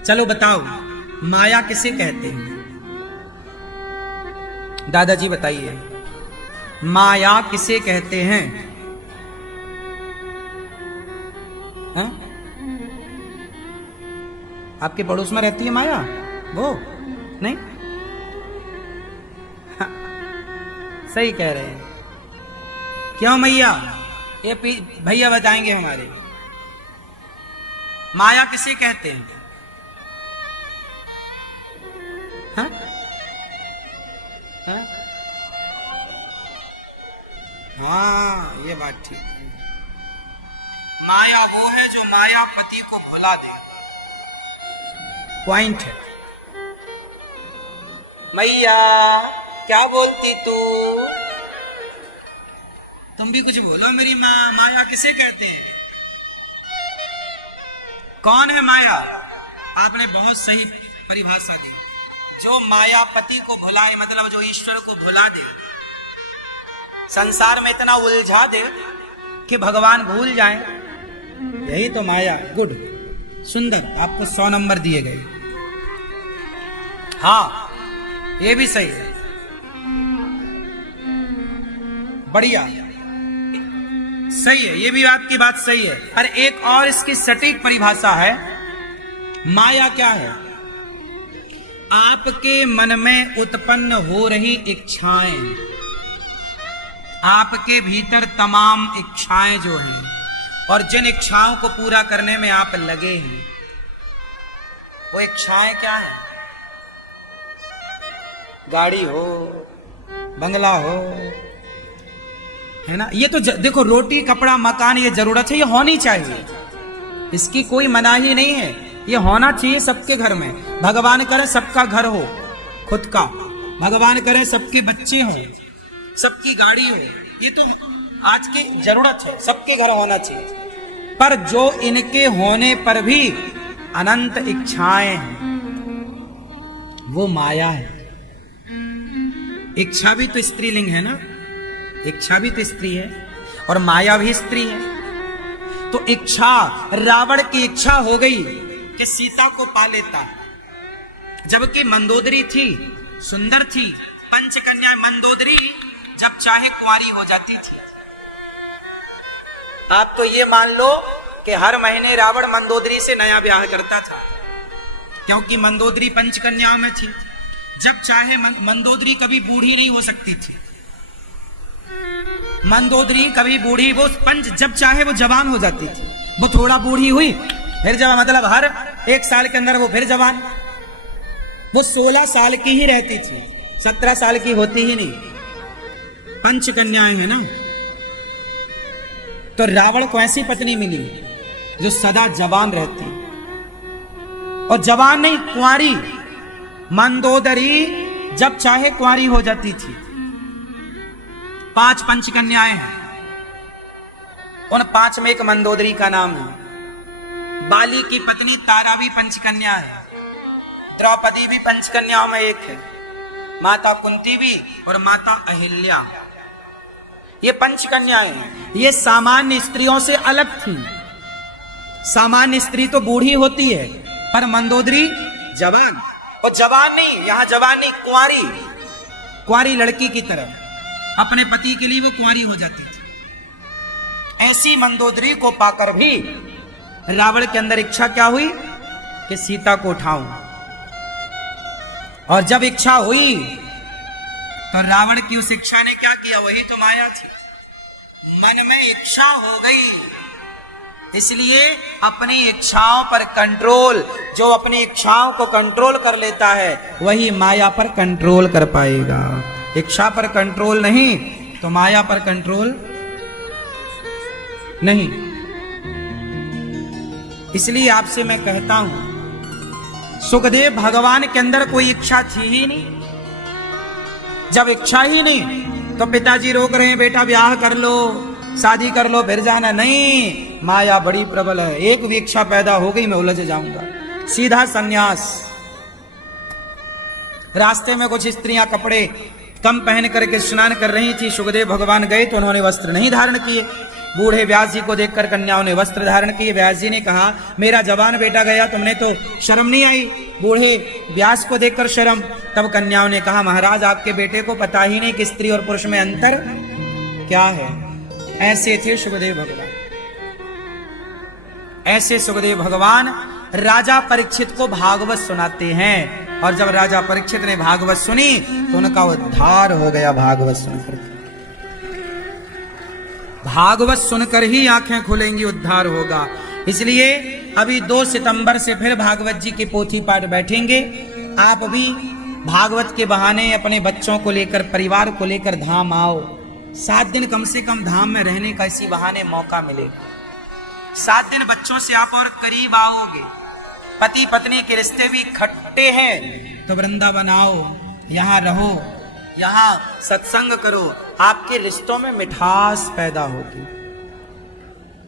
चलो बताओ माया किसे कहते हैं? दादाजी बताइए, माया किसे कहते हैं? हा? आपके पड़ोस में रहती है माया? वो नहीं? हाँ, सही कह रहे हैं। क्यों मैया? ये भैया बताएंगे हमारे। माया किसे कहते हैं? हाँ? हाँ? हाँ, ये बात ठीक है। माया वो है जो मायापति को भुला दे। पॉइंट है। मैया क्या बोलती तू? तुम भी कुछ बोलो। मेरी माँ माया किसे कहते हैं? कौन है माया? आपने बहुत सही परिभाषा दी। जो मायापति को भुलाए, मतलब जो ईश्वर को भुला दे, संसार में इतना उलझा दे कि भगवान भूल जाए, यही तो माया। गुड, सुंदर, आपको 100 नंबर दिए गए। हाँ, ये भी सही है, बढ़िया, सही है, ये भी आपकी बात सही है। और एक और इसकी सटीक परिभाषा है। माया क्या है? आपके मन में उत्पन्न हो रही इच्छाएं, आपके भीतर तमाम इच्छाएं जो है, और जिन इच्छाओं को पूरा करने में आप लगे हैं, वो इच्छाएं क्या है? गाड़ी हो, बंगला हो, है ना? ये तो देखो, रोटी कपड़ा मकान ये जरूरत है, ये होनी चाहिए, इसकी कोई मनाही नहीं है, ये होना चाहिए सबके घर में। भगवान करे सबका घर हो खुद का, भगवान करे सबके बच्चे हों, सबकी गाड़ी हो, ये तो आज की जरूरत है, सबके घर होना चाहिए। पर जो इनके होने पर भी अनंत इच्छाएं हैं, वो माया है। इच्छा भी तो स्त्रीलिंग है ना, इच्छा भी तो स्त्री है और माया भी स्त्री है। तो इच्छा, रावण की इच्छा हो गई कि सीता को पा लेता, जबकि मंदोदरी थी, सुंदर थी, पंचकन्या मंदोदरी जब चाहे कुंवारी हो जाती थी। आप तो ये मान लो कि हर महीने रावण मंदोदरी से नया ब्याह करता था, क्योंकि मंदोदरी पंचकन्याओं में थी। जब चाहे मंदोदरी कभी बूढ़ी नहीं हो सकती थी, मंदोदरी कभी बूढ़ी, वो जब चाहे वो जवान हो जाती थी। वो थोड़ा बूढ़ी हुई फिर जब, मतलब हर 1 साल के अंदर वो फिर जवान। वो 16 साल की ही रहती थी, 17 साल की होती ही नहीं। पंचकन्याएं है ना। तो रावण को ऐसी पत्नी मिली जो सदा जवान रहती, और जवान नहीं, कुंवारी। मंदोदरी जब चाहे कुंवारी हो जाती थी। 5 पंचकन्याएं हैं, उन 5 में एक मंदोदरी का नाम है। बाली की पत्नी तारा भी पंचकन्या है, द्रौपदी भी पंचकन्याओं में एक है, माता कुंती भी और माता अहिल्या, ये पंचकन्याएं। ये सामान्य स्त्रियों से अलग थी। सामान्य स्त्री तो बूढ़ी होती है, पर मंदोदरी जवान, और जवान नहीं, यहां जवान नहीं, कुंवारी, कुंवारी लड़की की तरह अपने पति के लिए वो कुंवारी हो जाती थी। ऐसी मंदोदरी को पाकर भी रावण के अंदर इच्छा क्या हुई कि सीता को उठाऊं। और जब इच्छा हुई तो रावण की उस इच्छा ने क्या किया, वही तो माया थी। मन में इच्छा हो गई, इसलिए अपनी इच्छाओं पर कंट्रोल, जो अपनी इच्छाओं को कंट्रोल कर लेता है वही माया पर कंट्रोल कर पाएगा। इच्छा पर कंट्रोल नहीं तो माया पर कंट्रोल नहीं। इसलिए आपसे मैं कहता हूं, सुखदेव भगवान के अंदर कोई इच्छा थी ही नहीं। जब इच्छा ही नहीं तो पिताजी रोक रहे हैं, बेटा ब्याह कर लो, शादी कर लो, फिर जाना नहीं। माया बड़ी प्रबल है, एक भी इच्छा पैदा हो गई मैं उलझ जाऊंगा, सीधा सन्यास। रास्ते में कुछ स्त्रियां कपड़े कम पहन करके स्नान कर रही थी। सुखदेव भगवान गए तो उन्होंने वस्त्र नहीं धारण किए। बूढ़े व्यास जी को देखकर कन्याओं ने वस्त्र धारण किए। व्यास जी ने कहा, मेरा जवान बेटा गया, तुमने तो शर्म नहीं आई? बूढ़े व्यास को देखकर शर्म। तब कन्याओं ने कहा, महाराज आपके बेटे को पता ही नहीं कि स्त्री और पुरुष में अंतर क्या है। ऐसे थे सुखदेव भगवान। ऐसे सुखदेव भगवान राजा परीक्षित को भागवत सुनाते हैं, और जब राजा परीक्षित ने भागवत सुनी तो उनका उद्धार हो गया। भागवत सुनकर, भागवत सुनकर ही आंखें खुलेंगी, उद्धार होगा। इसलिए अभी 2 सितंबर से फिर भागवत जी के पोथी पाठ बैठेंगे। आप भी भागवत के बहाने अपने बच्चों को लेकर, परिवार को लेकर धाम आओ। 7 दिन कम से कम धाम में रहने का इसी बहाने मौका मिलेगा। 7 दिन बच्चों से आप और करीब आओगे। पति पत्नी के रिश्ते भी खट्टे हैं तो वृंदावन आओ, यहाँ रहो, यहाँ सत्संग करो, आपके रिश्तों में मिठास पैदा होगी।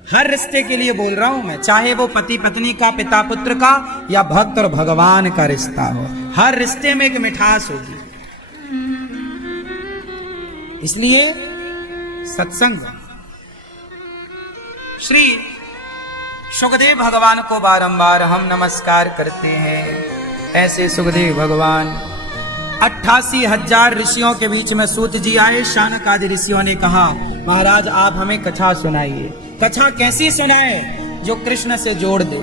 हर रिश्ते के लिए बोल रहा हूं मैं, चाहे वो पति पत्नी का, पिता पुत्र का, या भक्त और भगवान का रिश्ता हो, हर रिश्ते में एक मिठास होगी। इसलिए सत्संग। श्री सुखदेव भगवान को बारंबार हम नमस्कार करते हैं। ऐसे सुखदेव भगवान 88,000 ऋषियों के बीच में सूत जी आए। शानक आदि ऋषियों ने कहा, महाराज आप हमें कथा सुनाइए। कथा कैसी सुनाए? जो कृष्ण से जोड़ दे।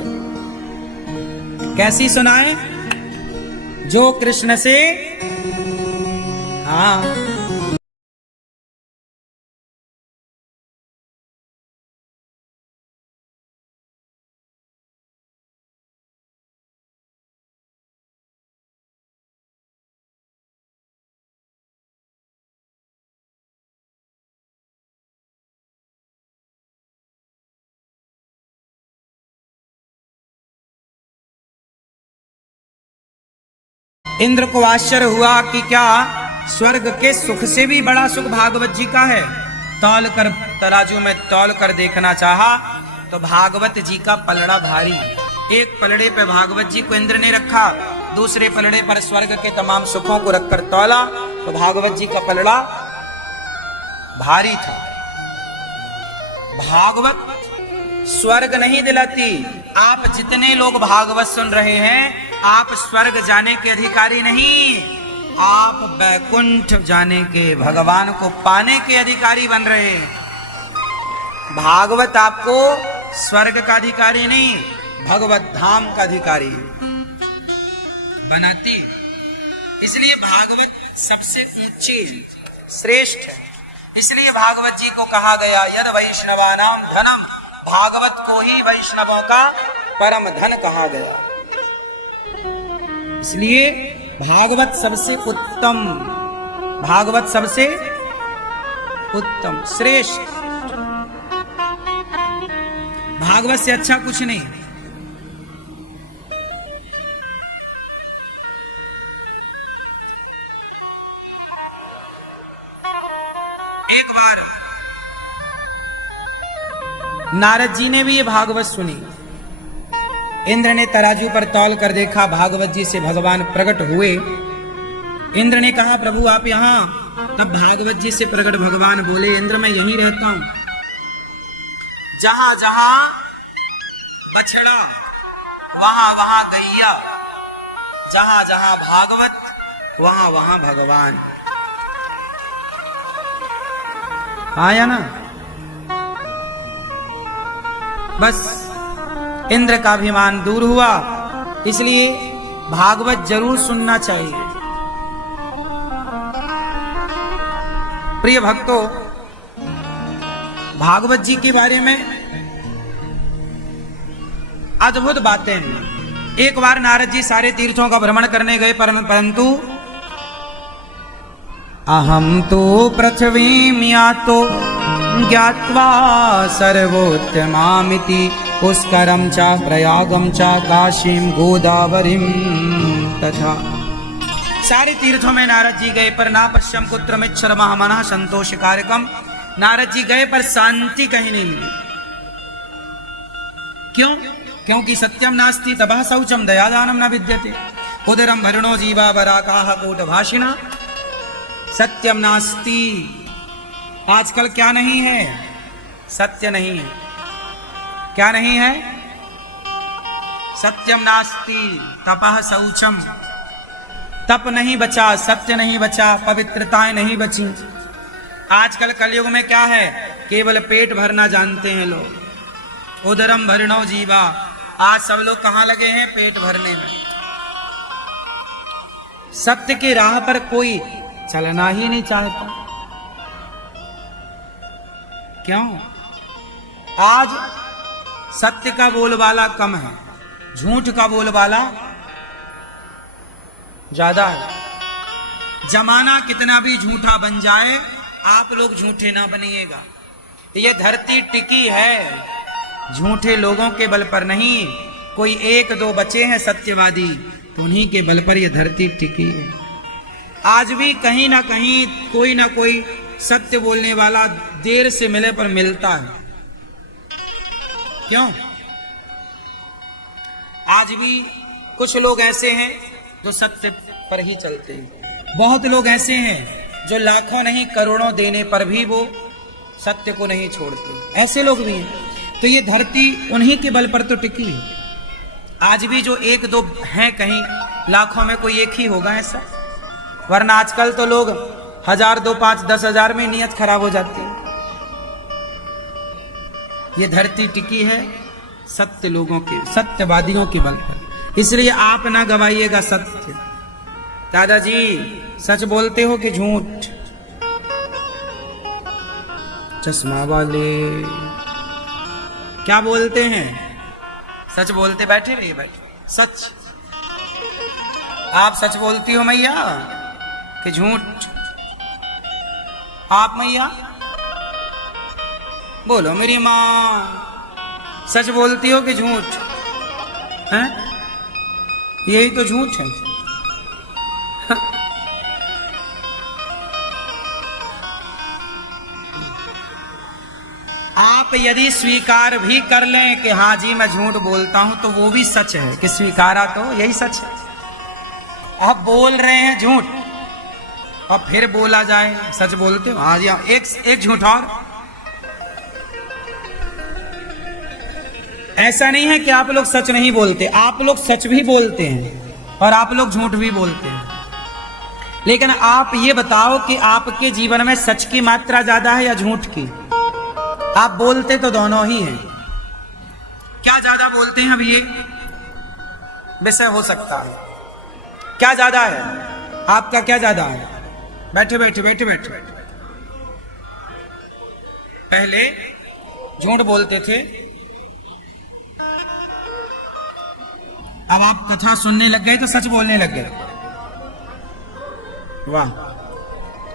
कैसी सुनाए? जो कृष्ण से, हाँ, इंद्र को आश्चर्य हुआ कि क्या स्वर्ग के सुख से भी बड़ा सुख भागवत जी का है। तौल कर तराजू में तौल कर देखना चाहा तो भागवत जी का पलड़ा भारी। एक पलड़े पे भागवत जी को इंद्र ने रखा, दूसरे पलड़े पर स्वर्ग के तमाम सुखों को रखकर तौला तो भागवत जी का पलड़ा भारी था। भागवत स्वर्ग नहीं दिलाती। आप जितने लोग भागवत सुन रहे हैं, आप स्वर्ग जाने के अधिकारी नहीं, आप बैकुंठ जाने के, भगवान को पाने के अधिकारी बन रहे हैं। भागवत आपको स्वर्ग का अधिकारी नहीं, भगवत धाम का अधिकारी बनाती। इसलिए भागवत सबसे ऊंची श्रेष्ठ है। इसलिए भागवत जी को कहा गया यद वैष्णवानाम धनम, भागवत को ही वैष्णवों का परम धन कहा गया। इसलिए भागवत सबसे उत्तम, भागवत सबसे उत्तम श्रेष्ठ, भागवत से अच्छा कुछ नहीं। एक बार नारद जी ने भी ये भागवत सुनी। इंद्र ने तराजू पर तौल कर देखा, भागवत जी से भगवान प्रकट हुए। इंद्र ने कहा प्रभु आप यहाँ? तब भागवत जी से प्रकट भगवान बोले इंद्र मैं यहीं रहता हूं, जहां जहां बछड़ा वहां वहां गैया, जहां जहां भागवत वहां वहां भगवान। आया ना? बस इंद्र का अभिमान दूर हुआ। इसलिए भागवत जरूर सुनना चाहिए। प्रिय भक्तों, भागवत जी के बारे में अद्भुत बातें हैं। एक बार नारद जी सारे तीर्थों का भ्रमण करने गए, परंतु अहम तो पृथ्वीं यातो ज्ञात्वा सर्वोत्तमामिति पुष्करम च प्रयागम च काशीम गोदावरीम तथा। सारे तीर्थों में नारद जी गए पर ना पश्यम कुत्र मिच्छर महामना संतोष कारकम। नारद जी गए पर शांति कहीं नहीं मिली। क्यों? क्योंकि सत्यम नास्ति तपः शौचम दयादानम न विद्यते उदरम भरणो जीवा वराकाः कोट भाषिणा। सत्यम नास्ति, आजकल क्या नहीं है? सत्य नहीं है। क्या नहीं है? सत्यम नास्ति तपः शौचम, तप नहीं बचा, सत्य नहीं बचा, पवित्रताएं नहीं बची। आजकल कलयुग में क्या है? केवल पेट भरना जानते हैं लोग। उदरम भरणो जीवा, आज सब लोग कहां लगे हैं? पेट भरने में। सत्य की राह पर कोई चलना ही नहीं चाहता। क्यों? आज सत्य का बोलबाला कम है, झूठ का बोलबाला ज्यादा है। जमाना कितना भी झूठा बन जाए, आप लोग झूठे ना बनिएगा। ये धरती टिकी है झूठे लोगों के बल पर नहीं। कोई एक दो बचे हैं सत्यवादी, तो उन्हीं के बल पर यह धरती टिकी है। आज भी कहीं ना कहीं कोई ना कोई सत्य बोलने वाला देर से मिले पर मिलता है। क्यों? आज भी कुछ लोग ऐसे हैं जो सत्य पर ही चलते हैं। बहुत लोग ऐसे हैं जो लाखों नहीं करोड़ों देने पर भी वो सत्य को नहीं छोड़ते। ऐसे लोग भी हैं। तो ये धरती उन्हीं के बल पर तो टिकी है। आज भी जो एक दो हैं, कहीं लाखों में कोई एक ही होगा ऐसा। वरना आजकल तो लोग 1000, 2, 5, 10,000 में नियत खराब हो जाती है। ये धरती टिकी है सत्य लोगों के, सत्यवादियों के बल पर। इसलिए आप ना गवाइएगा सत्य। दादाजी सच बोलते हो कि झूठ? चश्मा वाले क्या बोलते हैं? सच बोलते बैठे रहिए, बैठे। सच। आप सच बोलती हो मैया कि झूठ? आप मैया बोलो मेरी माँ, सच बोलती हो कि झूठ? हैं? यही तो झूठ है। आप यदि स्वीकार भी कर लें कि हाँ जी मैं झूठ बोलता हूं, तो वो भी सच है कि स्वीकारा तो यही सच है। आप बोल रहे हैं झूठ और फिर बोला जाए सच बोलते हो, हाँ जी हाँ, एक झूठ और। ऐसा नहीं है कि आप लोग सच नहीं बोलते, आप लोग सच भी बोलते हैं और आप लोग झूठ भी बोलते हैं। लेकिन आप ये बताओ कि आपके जीवन में सच की मात्रा ज्यादा है या झूठ की? आप बोलते तो दोनों ही हैं। क्या ज्यादा बोलते हैं? अब ये विषय हो सकता है। क्या ज्यादा है आपका? क्या ज्यादा है? बैठे बैठे बैठे बैठे बैठे। पहले झूठ बोलते थे, अब आप कथा सुनने लग गए तो सच बोलने लग गए। वाह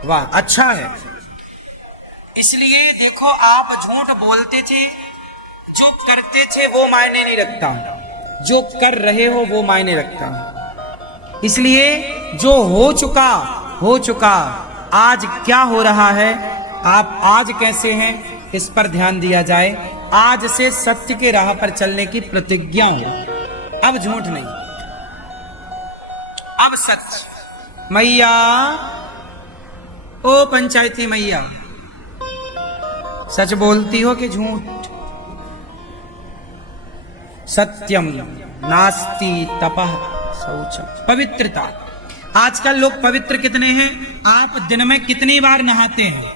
वाह, अच्छा है। इसलिए देखो, आप झूठ बोलते थे, जो करते थे वो मायने नहीं रखता, जो कर रहे हो वो मायने रखता है। इसलिए जो हो चुका, आज क्या हो रहा है, आप आज कैसे हैं, इस पर ध्यान दिया जाए। आज से सत्य के राह पर चलने की प्रतिज्ञा हो। अब झूठ नहीं, अब सच। मैया, ओ पंचायती मैया, सच बोलती हो कि झूठ? सत्यम नास्ति तपः शौचम। पवित्रता। आजकल लोग पवित्र कितने हैं? आप दिन में कितनी बार नहाते हैं?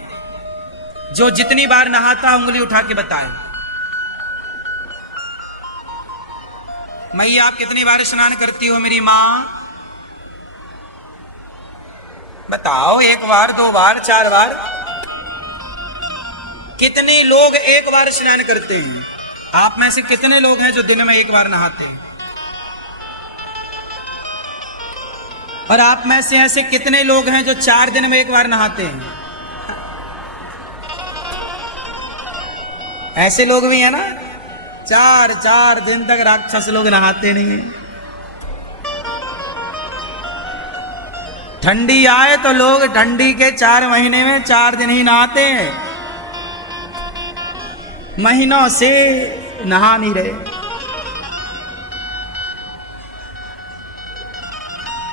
जो जितनी बार नहाता उंगली उठा के बताएं। मैया, आप कितनी बार स्नान करती हो? मेरी मां बताओ, 1 बार, 2 बार, 4 बार? कितने लोग 1 बार स्नान करते हैं? आप में से कितने लोग हैं जो दिन में 1 बार नहाते हैं? और आप में से ऐसे कितने लोग हैं जो 4 दिन में 1 बार नहाते हैं? ऐसे लोग भी हैं ना, 4 दिन तक राक्षस लोग नहाते नहीं हैं। ठंडी आए तो लोग ठंडी के 4 महीने में 4 दिन ही नहाते हैं, महीनों से नहा नहीं रहे।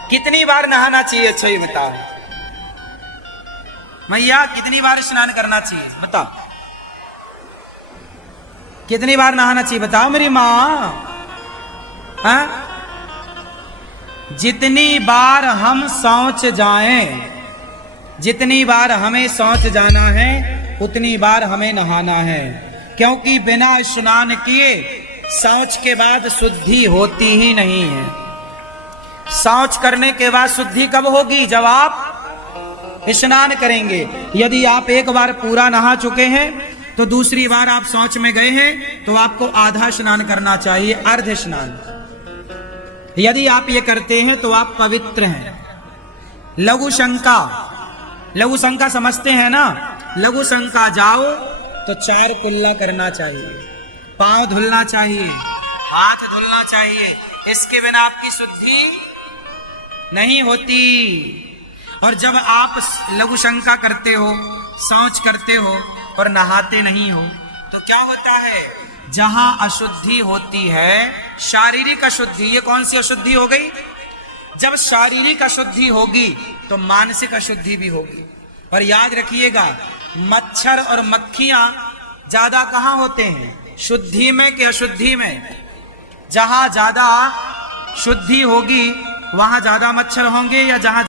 कितनी बार नहाना चाहिए? अच्छा ये बताओ मैया, कितनी बार स्नान करना चाहिए? बताओ, कितनी बार नहाना चाहिए? बताओ मेरी मां। हाँ? जितनी बार हम शौच जाएं, जितनी बार हमें शौच जाना है, उतनी बार हमें नहाना है। क्योंकि बिना स्नान किए शौच के बाद शुद्धि होती ही नहीं है। शौच करने के बाद शुद्धि कब होगी? जब आप स्नान करेंगे। यदि आप 1 बार पूरा नहा चुके हैं तो दूसरी बार आप शौच में गए हैं तो आपको आधा स्नान करना चाहिए, अर्ध स्नान। यदि आप ये करते हैं तो आप पवित्र हैं। लघु शंका, लघु शंका समझते हैं ना? लघु शंका जाओ तो 4 कुल्ला करना चाहिए, पांव धुलना चाहिए, हाथ धुलना चाहिए। इसके बिना आपकी शुद्धि नहीं होती। और जब आप लघु शंका करते हो, शौच करते हो और नहाते नहीं हो, तो क्या होता है? जहां अशुद्धि होती है, शारीरिक अशुद्धि, ये कौन सी अशुद्धि हो गई? जब शारीरिक अशुद्धि होगी तो मानसिक अशुद्धि भी होगी। और याद रखिएगा, मच्छर और मक्खियां ज्यादा कहां होते हैं? शुद्धि में कि अशुद्धि में? जहां ज्यादा शुद्धि होगी वहां ज्यादा मच्छर होंगे, या जहां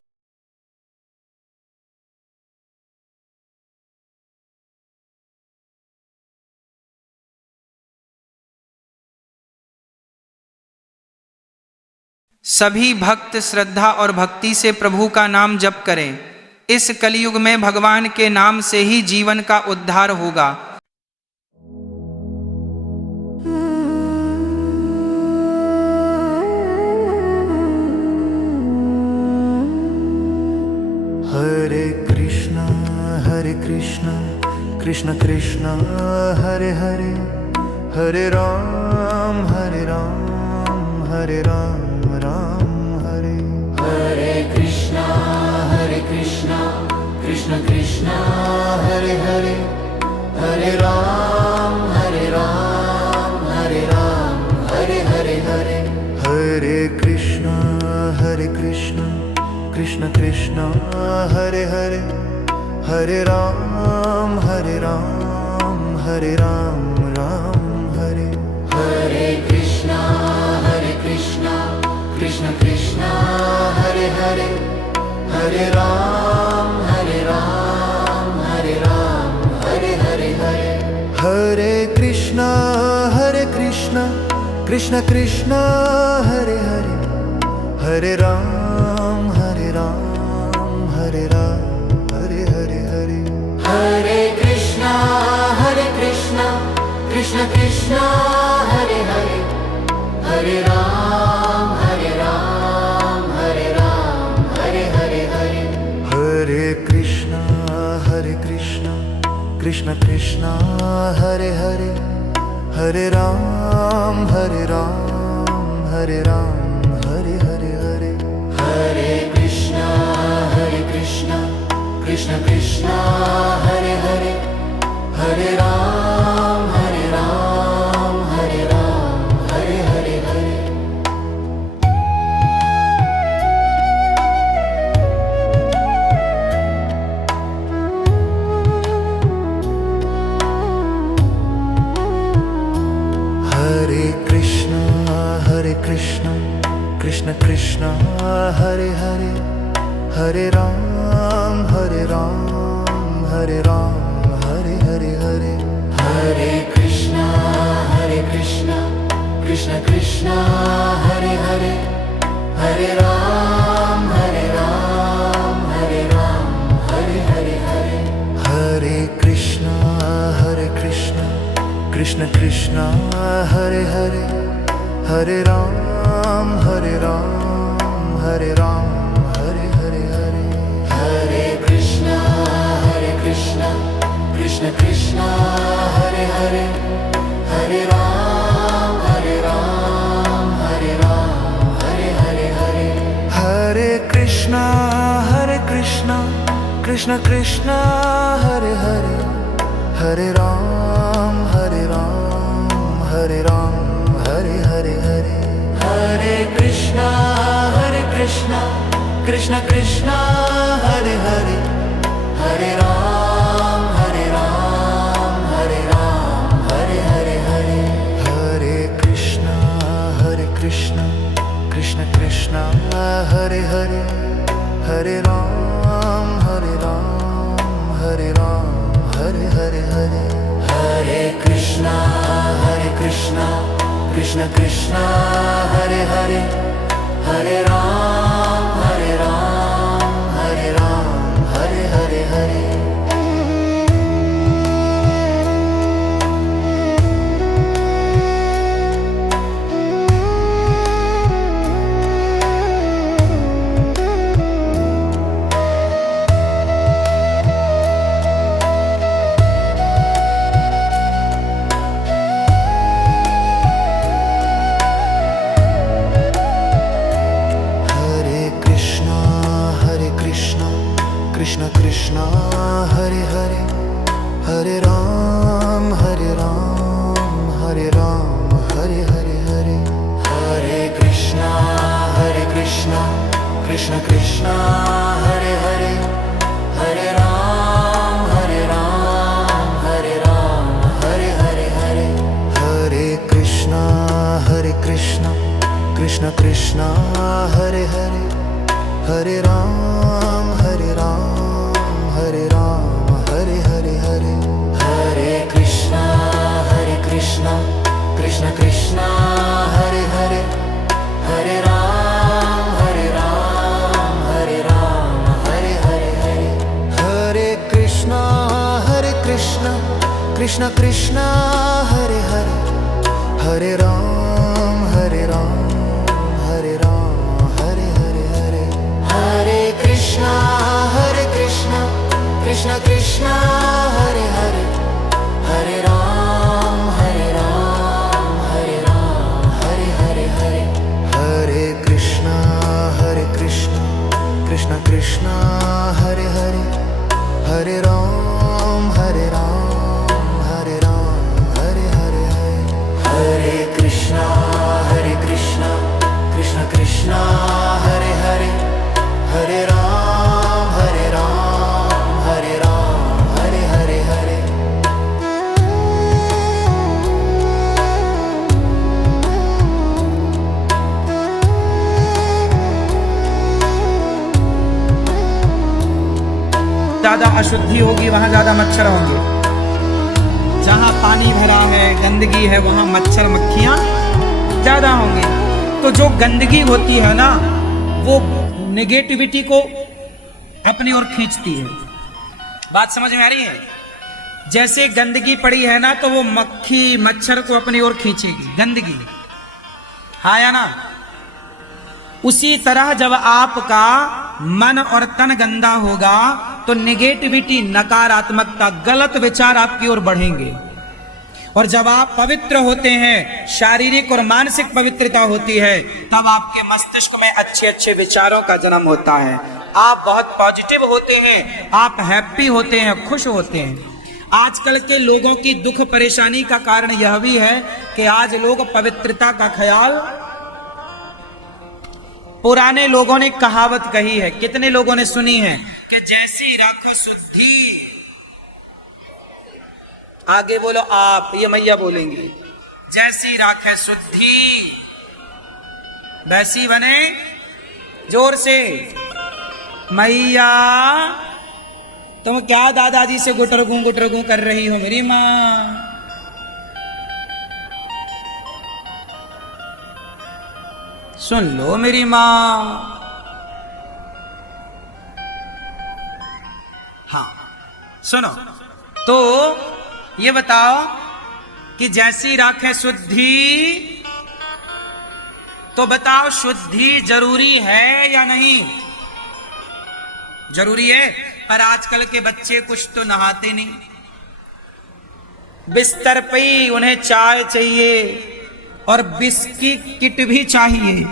सभी भक्त श्रद्धा और भक्ति से प्रभु का नाम जप करें। इस कलयुग में भगवान के नाम से ही जीवन का उद्धार होगा। हरे कृष्णा कृष्ण कृष्ण हरे हरे, हरे राम राम हरे हरे। कृष्ण कृष्ण कृष्ण हरे हरे, हरे राम हरे हरे हरे राम हरे राम हरे राम राम हरे हरे कृष्णा कृष्ण कृष्ण हरे हरे हरे राम हरे राम हरे हरे हरे हरे कृष्णा कृष्ण कृष्ण हरे हरे हरे राम हरे हरे हरे हरे हरे कृष्णा कृष्ण कृष्ण हरे हरे हरे राम हरे राम हरे हरे हरे हरे कृष्णा कृष्ण कृष्ण हरे हरे हरे राम हरे राम हरे हरे हरे हरे कृष्णा कृष्ण कृष्ण हरे हरे हरे राम हरे राम हरे हरे हरे हरे कृष्ण कृष्ण कृष्ण हरे हरे हरे राम हरे राम हरे हरे हरे हरे कृष्णा कृष्ण कृष्ण हरे हरे हरे राम हरे राम हरे हरे हरे हरे कृष्ण कृष्ण कृष्ण हरे हरे हरे राम हरे राम हरे हरे हरे हरे कृष्णा कृष्ण कृष्ण हरे हरे हरे राम हरे हरे हरे हरे कृष्णा कृष्ण कृष्ण हरे हरे हरे राम हरे हरे हरे हरे कृष्णा कृष्ण कृष्ण हरे हरे हरे राम हरे हरे हरे हरे कृष्णा कृष्ण कृष्ण हरे हरे हरे राम हरे हरे हरे हरे कृष्णा कृष्ण कृष्ण हरे हरे हरे राम हरे हरे हरे हरे कृष्णा कृष्ण कृष्ण हरे हरे हरे राम हरे राम हरे हरे हरे हरे कृष्णा कृष्ण कृष्ण हरे हरे हरे राम हरे राम हरे हरे हरे हरे कृष्णा कृष्ण कृष्ण हरे हरे हरे राम हरे राम हरे हरे हरे हरे कृष्णा कृष्ण कृष्ण हरे हरे हरे राम हरे राम हरे हरे हरे हरे कृष्णा कृष्ण कृष्ण हरे हरे हरे राम हरे हरे हरे हरे कृष्णा कृष्ण कृष्ण हरे हरे हरे राम हरे हरे हरे हरे कृष्णा कृष्ण कृष्ण हरे हरे हरे राम हरे राम हरे हरे हरे हरे कृष्णा ज्यादा अशुद्धि होगी वहां ज्यादा मच्छर होंगे। जहां पानी भरा है, गंदगी है, वहां मच्छर मक्खियां ज्यादा होंगे। तो जो गंदगी होती है ना, वो नेगेटिविटी को अपनी ओर खींचती है। बात समझ में आ रही है? जैसे गंदगी पड़ी है ना, तो वो मक्खी मच्छर को अपनी ओर खींचेगी गंदगी, हाँ या ना? उसी तरह जब आपका मन और तन गंदा होगा तो नेगेटिविटी, नकारात्मकता, गलत विचार आपकी ओर बढ़ेंगे। और जब आप पवित्र होते हैं, शारीरिक और मानसिक पवित्रता होती है, तब आपके मस्तिष्क में अच्छे अच्छे विचारों का जन्म होता है। आप बहुत पॉजिटिव होते हैं, आप हैप्पी होते हैं, खुश होते हैं। आजकल के लोगों की दुख परेशानी का कारण यह भी है कि आज लोग पवित्रता का ख्याल, पुराने लोगों ने कहावत कही है, कितने लोगों ने सुनी है कि जैसी राख शुद्धि, आगे बोलो आप, ये मैया बोलेंगी, जैसी राख शुद्धि वैसी बने, जोर से, मैया तुम क्या दादाजी से गुटरगू कर रही हो मेरी माँ? सुन लो मेरी माँ। हाँ सुनो, तो ये बताओ कि जैसी राखें शुद्धि, तो बताओ शुद्धि जरूरी है या नहीं? जरूरी है। पर आजकल के बच्चे कुछ तो नहाते नहीं, बिस्तर पे ही उन्हें चाय चाहिए और बिस्की किट भी चाहिए।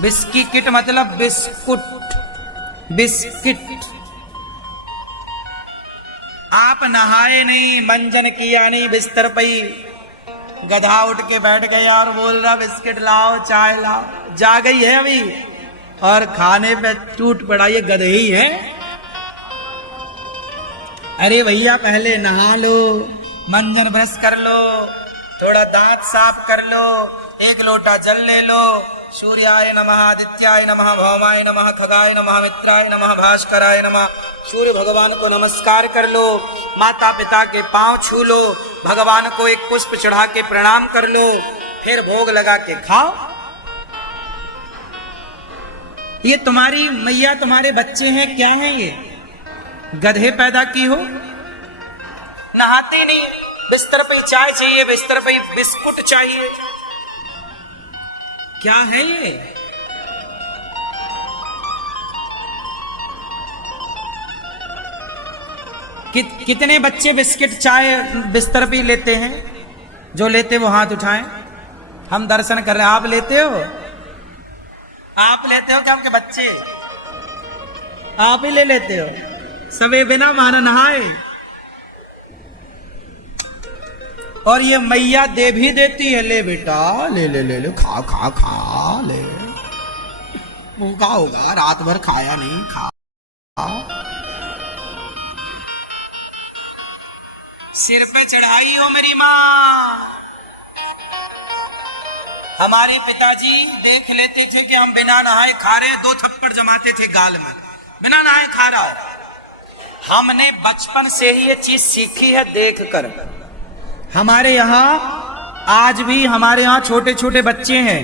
बिस्की किट मतलब बिस्कुट, बिस्किट। आप नहाए नहीं, मंजन किया नहीं, बिस्तर पे ही गधा उठ के बैठ गया और बोल रहा बिस्किट लाओ, चाय लाओ। जा गई है अभी और खाने पे टूट पड़ा, ये गधे ही है। अरे भैया पहले नहा लो, मंजन ब्रश कर लो, थोड़ा दांत साफ कर लो, एक लोटा जल ले लो, सूर्याय नमः, आदित्याय नमः, भौमाय नमः, खगाय नमः, मित्राय नमः, भास्कराय नमः। सूर्य भगवान को नमस्कार कर लो, माता पिता के पांव छू लो, भगवान को एक पुष्प चढ़ा के प्रणाम कर लो, फिर भोग लगा के खाओ। ये तुम्हारी मैया, तुम्हारे बच्चे हैं, क्या हैं ये? गधे पैदा की हो, नहाते नहीं, बिस्तर पे चाय चाहिए, बिस्तर पे बिस्कुट चाहिए, क्या है ये? कितने बच्चे बिस्किट चाय बिस्तर पे लेते हैं? जो लेते वो हाथ उठाएं, हम दर्शन कर रहे हैं। आप लेते हो? आप लेते हो क्या? आपके बच्चे आप ही ले लेते हो? सबे बिना माना नहाए। और ये मैया दे भी देती है, ले बेटा ले ले ले ले, खा खा खा ले, भूखा होगा रात भर खाया नहीं, खा। सिर पे चढ़ाई हो मेरी माँ। हमारे पिताजी देख लेते थे कि हम बिना नहाए खा रहे हैं, 2 थप्पड़ जमाते थे गाल में, बिना नहाए खा रहा है। हमने बचपन से ही ये चीज सीखी है देख कर। हमारे यहाँ आज भी हमारे यहाँ छोटे छोटे बच्चे हैं,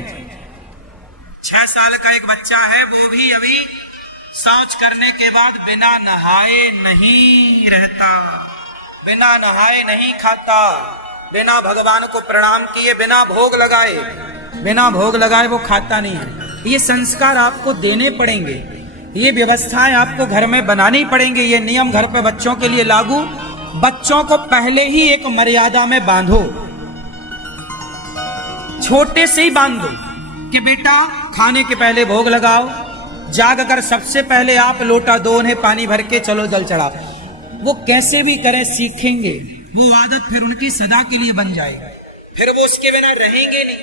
6 साल का एक बच्चा है, वो भी अभी शौच करने के बाद बिना नहाए नहीं रहता, बिना नहाए नहीं खाता, बिना भगवान को प्रणाम किए, बिना भोग लगाए वो खाता नहीं है। ये संस्कार आपको देने पड़ेंगे, ये व्यवस्थाएं आपको घर में बनानी पड़ेंगी, ये नियम घर पे बच्चों के लिए लागू। बच्चों को पहले ही एक मर्यादा में बांधो, छोटे से ही बांधो कि बेटा खाने के पहले भोग लगाओ, जाग कर सबसे पहले आप लोटा दो, उन्हें पानी भर के चलो जल चढ़ाओ। वो कैसे भी करें सीखेंगे, वो आदत फिर उनकी सदा के लिए बन जाएगी, फिर वो उसके बिना रहेंगे नहीं,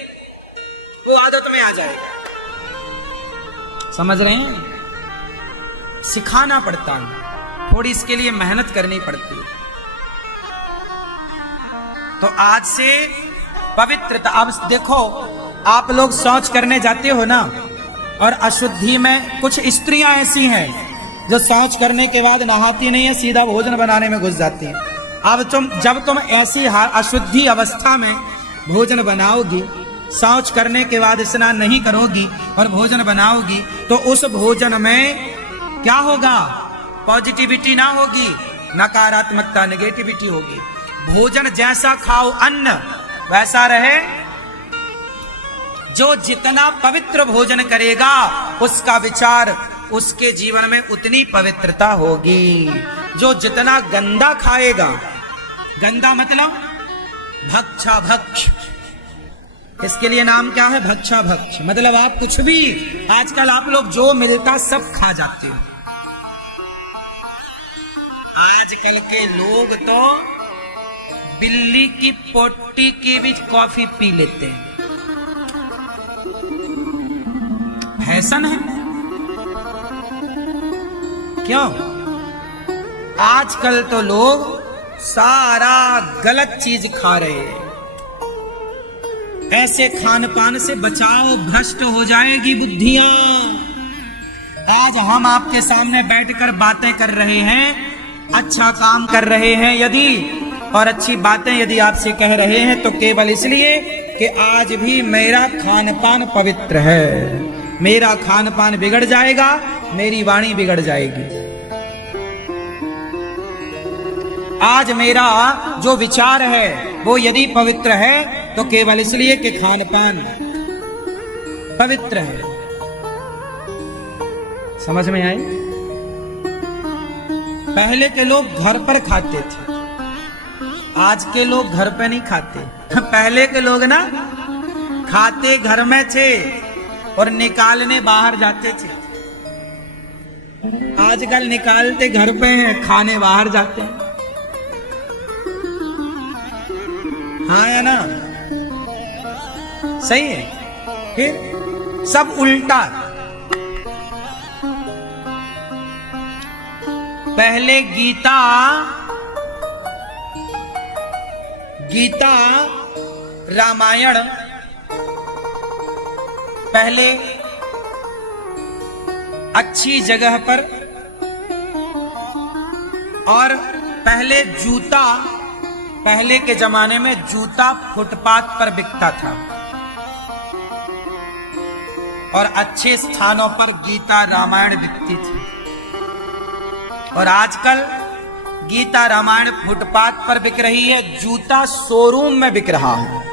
वो आदत में आ जाएगा। समझ रहे हैं? सिखाना पड़ता है, थोड़ी इसके लिए मेहनत करनी पड़ती है। तो आज से पवित्रता। अब देखो, आप लोग शौच करने जाते हो ना, और अशुद्धि में कुछ स्त्रियां ऐसी हैं जो शौच करने के बाद नहाती नहीं है, सीधा भोजन बनाने में घुस जाती है। अब जब तुम ऐसी अशुद्धि अवस्था में भोजन बनाओगी, शौच करने के बाद स्नान नहीं करोगी और भोजन बनाओगी, तो उस भोजन में क्या होगा? पॉजिटिविटी ना होगी, नकारात्मकता, नेगेटिविटी होगी। भोजन जैसा खाओ अन्न वैसा रहे। जो जितना पवित्र भोजन करेगा उसका विचार, उसके जीवन में उतनी पवित्रता होगी। जो जितना गंदा खाएगा, गंदा मतलब भक्षा भक्ष, इसके लिए नाम क्या है? भक्षा भक्ष। मतलब आप कुछ भी, आजकल आप लोग जो मिलता सब खा जाते हो। आजकल के लोग तो बिल्ली की पोटी की भी कॉफी पी लेते हैं। फैशन है क्यों? आजकल तो लोग सारा गलत चीज खा रहे हैं। ऐसे खान पान से बचाओ, भ्रष्ट हो जाएगी बुद्धियां। आज हम आपके सामने बैठकर बातें कर रहे हैं, अच्छा काम कर रहे हैं यदि, और अच्छी बातें यदि आपसे कह रहे हैं, तो केवल इसलिए कि आज भी मेरा खान पान पवित्र है। मेरा खान पान बिगड़ जाएगा, मेरी वाणी बिगड़ जाएगी। आज मेरा जो विचार है वो यदि पवित्र है तो केवल इसलिए कि खान पान पवित्र है। समझ में आए? पहले के लोग घर पर खाते थे, आज के लोग घर पे नहीं खाते। पहले के लोग ना खाते घर में थे और निकालने बाहर जाते थे। आजकल निकालते घर पे हैं, खाने बाहर जाते हैं। हाँ या ना? सही है। फिर सब उल्टा। पहले गीता रामायण पहले अच्छी जगह पर, और पहले जूता, पहले के जमाने में जूता फुटपाथ पर बिकता था और अच्छे स्थानों पर गीता रामायण बिकती थी। और आजकल गीता रामायण फुटपाथ पर बिक रही है, जूता शोरूम में बिक रहा है।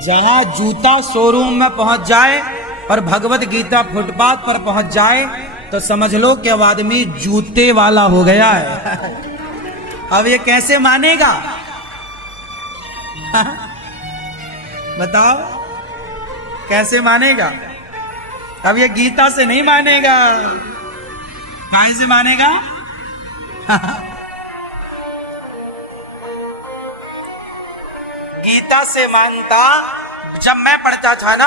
जहां जूता शोरूम में पहुंच जाए और भगवत गीता फुटपाथ पर पहुंच जाए तो समझ लो कि अब आदमी जूते वाला हो गया है। अब ये कैसे मानेगा? बताओ कैसे मानेगा? अब ये गीता से नहीं मानेगा। कहां से मानेगा? गीता से मानता। जब मैं पढ़ता था ना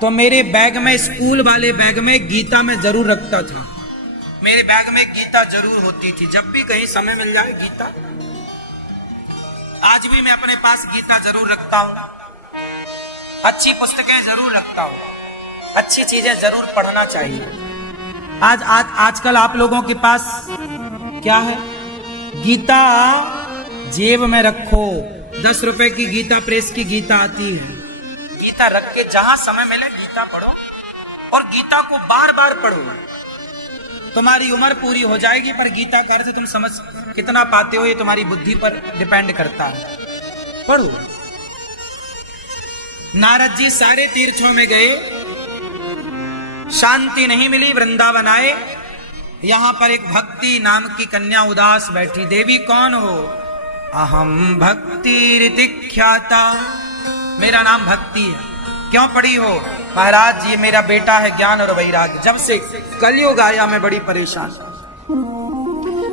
तो मेरे बैग में, स्कूल वाले बैग में गीता में जरूर रखता था। मेरे बैग में गीता जरूर होती थी, जब भी कहीं समय मिल जाए गीता। आज भी मैं अपने पास गीता जरूर रखता हूं। अच्छी पुस्तकें जरूर रखता हूं, अच्छी चीजें जरूर पढ़ना चाहिए। आजकल आप लोगों के पास क्या है? गीता जेब में रखो। 10 रुपए की गीता प्रेस की गीता आती है। गीता रख के जहां समय मिले गीता पढ़ो, और गीता को बार बार पढ़ो। तुम्हारी उम्र पूरी हो जाएगी, पर गीता का अर्थ तुम समझ कितना पाते हो ये तुम्हारी बुद्धि पर डिपेंड करता है। पढ़ो। नारद जी सारे तीर्थों में गए, शांति नहीं मिली, वृंदावन आए। यहां पर एक भक्ति नाम की कन्या उदास बैठी। देवी कौन हो? अहम भक्ति ऋतिख्याता, मेरा नाम भक्ति है। क्यों पड़ी हो? महाराज ये मेरा बेटा है ज्ञान और वैराग्य, जब से कलयुग आया मैं बड़ी परेशान।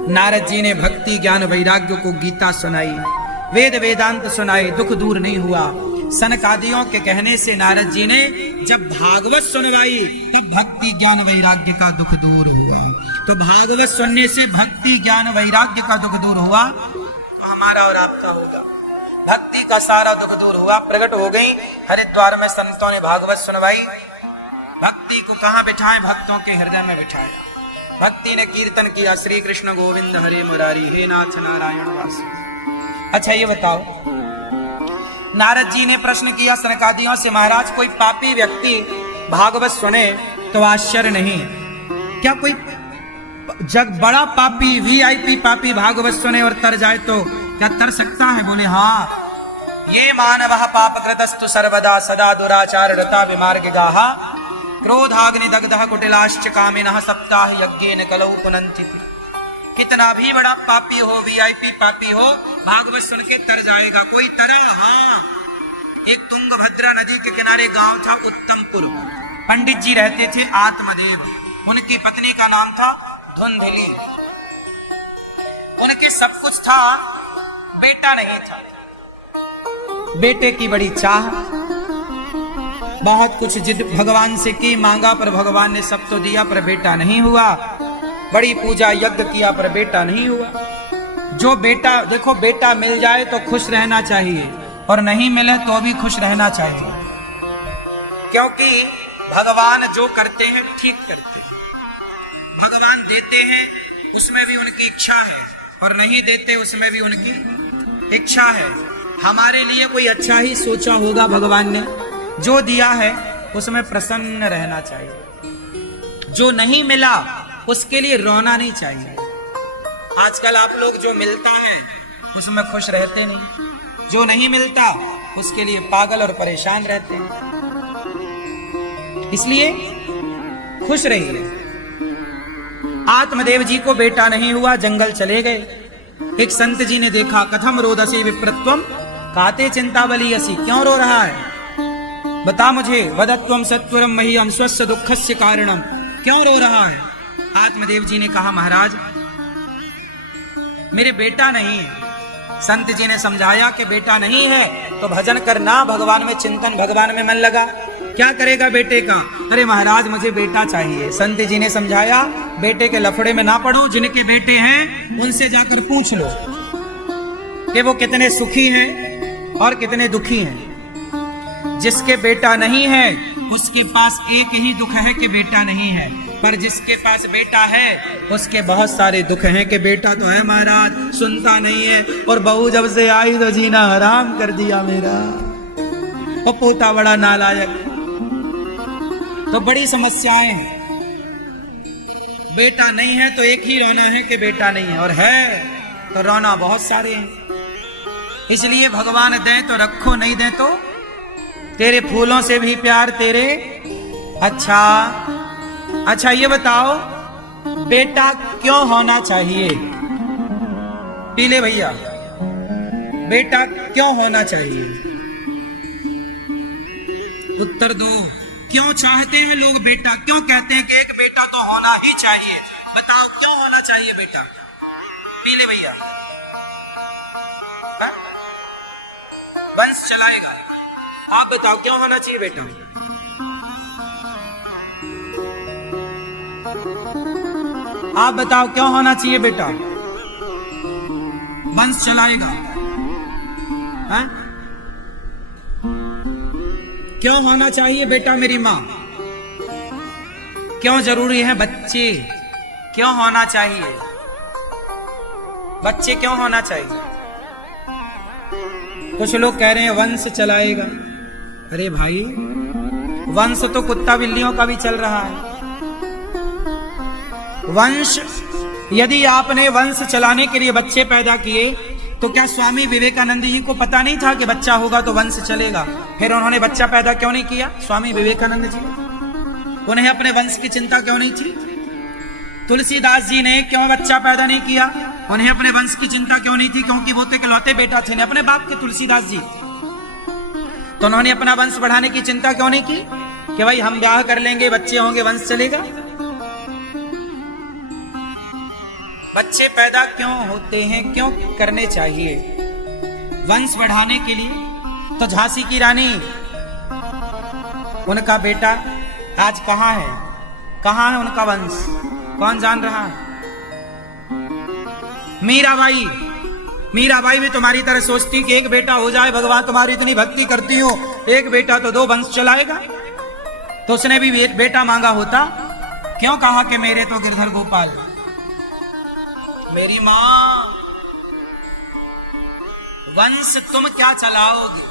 नारद जी ने भक्ति ज्ञान वैराग्य को गीता सुनाई, वेद वेदांत सुनाए, दुख दूर नहीं हुआ। सनकादियों के कहने से नारद जी ने जब भागवत सुनवाई तब भक्ति ज्ञान वैराग्य का दुख दूर हुआ। तो भागवत सुनने से भक्ति ज्ञान वैराग्य का दुख दूर हुआ, तो हमारा और आपका होगा। भक्ति का सारा दुख दूर हुआ। प्रकट हो गई। हरिद्वार में संतों ने भागवत सुनवाई। भक्ति को कहाँ बिठाएं? भक्तों के हृदय में बिठाया। भक्ति ने कीर्तन किया, श्री कृष्ण गोविंद हरे मुरारी, हे नाथ नारायण वासु। अच्छा ये बताओ, नारद जी ने प्रश्न किया सनकादियों से, महाराज कोई पापी व्यक्ति भागवत सुने तो आश्चर्य नहीं, क्या कोई जग बड़ा पापी वीआईपी पापी भागवत सुने और तर जाए तो क्या तर सकता है? बोले हाँ। ये मानवः पापकृतस्तु सर्वदा सदा दुराचार रता विमार्गगाः क्रोधाग्नि दग्धः कुटिलाश्च कामिनः सप्ताह यज्ञेन कलौ पुनन्ति। कितना भी बड़ा पापी हो, वीआईपी पापी हो, भागवत सुन के तर जाएगा। कोई तरा? हाँ। एक तुंगभद्रा नदी के किनारे गांव था उत्तमपुर, पंडित जी रहते थे आत्मदेव, उनकी पत्नी का नाम था धुंधली। उनके सब कुछ था, बेटा नहीं था। बेटे की बड़ी चाह, बहुत कुछ जिद भगवान से की, मांगा पर भगवान ने सब तो दिया, पर बेटा नहीं हुआ। बड़ी पूजा यज्ञ किया पर बेटा नहीं हुआ। जो बेटा, देखो बेटा मिल जाए तो खुश रहना चाहिए और नहीं मिले तो भी खुश रहना चाहिए, क्योंकि भगवान जो करते हैं ठीक करते हैं। भगवान देते हैं उसमें भी उनकी इच्छा है और नहीं देते उसमें भी उनकी इच्छा है। हमारे लिए कोई अच्छा ही सोचा होगा भगवान ने, जो दिया है उसमें प्रसन्न रहना चाहिए। जो नहीं मिला उसके लिए रोना नहीं चाहिए। आजकल आप लोग जो मिलता है उसमें खुश रहते नहीं, जो नहीं मिलता उसके लिए पागल और परेशान रहते हैं। इसलिए खुश रहिए। आत्मदेव जी को बेटा नहीं हुआ, जंगल चले गए। एक संत जी ने देखा, कथम रोदसी विप्रत्वम काते चिंता बलियसी, क्यों रो रहा है बता मुझे, वदत्वम सत्वरम मह्यम स्वस्य दुःखस्य कारणम, क्यों रो रहा है? आत्मदेव जी ने कहा, महाराज मेरे बेटा नहीं है। संत जी ने समझाया कि बेटा नहीं है तो भजन करना, भगवान में चिंतन, भगवान में मन लगा। क्या करेगा बेटे का? अरे महाराज मुझे बेटा चाहिए। संत जी ने समझाया, बेटे के लफड़े में ना पड़ो, जिनके बेटे हैं उनसे जाकर पूछ लो कि वो कितने सुखी हैं और कितने दुखी हैं। जिसके बेटा नहीं है उसके पास एक ही दुख है कि बेटा नहीं है, पर जिसके पास बेटा है उसके बहुत सारे दुख हैं कि बेटा तो है महाराज, सुनता नहीं है, और बहू जब से आई तो जीना हराम कर दिया मेरा, और पोता बड़ा नालायक। तो बड़ी समस्याएं हैं। बेटा नहीं है तो एक ही रोना है कि बेटा नहीं है, और है तो रोना बहुत सारे हैं। इसलिए भगवान दे तो रखो, नहीं दे तो तेरे फूलों से भी प्यार तेरे। अच्छा ये बताओ, बेटा क्यों होना चाहिए? पीले भैया, बेटा क्यों होना चाहिए? उत्तर दो। क्यों चाहते हैं लोग बेटा? क्यों कहते हैं कि एक बेटा तो होना ही चाहिए? बताओ क्यों होना चाहिए बेटा? पीले भैया, वंश चलाएगा। आप बताओ क्यों होना चाहिए बेटा? आप बताओ क्यों होना चाहिए बेटा? वंश चलाएगा। है? क्यों होना चाहिए बेटा? मेरी माँ, क्यों जरूरी है बच्चे? क्यों होना चाहिए बच्चे? क्यों होना चाहिए? कुछ लोग कह रहे हैं वंश चलाएगा। अरे भाई, वंश तो कुत्ता बिल्लियों का भी चल रहा है। वंश, यदि आपने वंश चलाने के लिए बच्चे पैदा किए तो क्या स्वामी विवेकानंद जी को पता नहीं था कि बच्चा होगा तो वंश चलेगा? फिर उन्होंने बच्चा पैदा क्यों नहीं किया? स्वामी विवेकानंद जी, उन्हें अपने वंश की चिंता क्यों नहीं थी? तुलसीदास जी ने क्यों बच्चा पैदा नहीं किया? उन्हें अपने वंश की चिंता क्यों नहीं थी? क्योंकि वो तो इकलौते बेटा थे अपने बाप के, तुलसीदास जी। तो उन्होंने अपना वंश बढ़ाने की चिंता क्यों नहीं की कि भाई हम ब्याह कर लेंगे, बच्चे होंगे, वंश चलेगा? बच्चे पैदा क्यों होते हैं, क्यों करने चाहिए? वंश बढ़ाने के लिए। तो झांसी की रानी, उनका बेटा आज कहां है? कहां है उनका वंश? कौन जान रहा है? मीराबाई, मीराबाई भी तुम्हारी तरह सोचती कि एक बेटा हो जाए, भगवान तुम्हारी इतनी भक्ति करती हो, एक बेटा तो दो वंश चलाएगा। तो उसने भी बेटा मांगा होता, क्यों कहा कि मेरे तो गिरधर गोपाल। मेरी मां, वंश तुम क्या चलाओगे,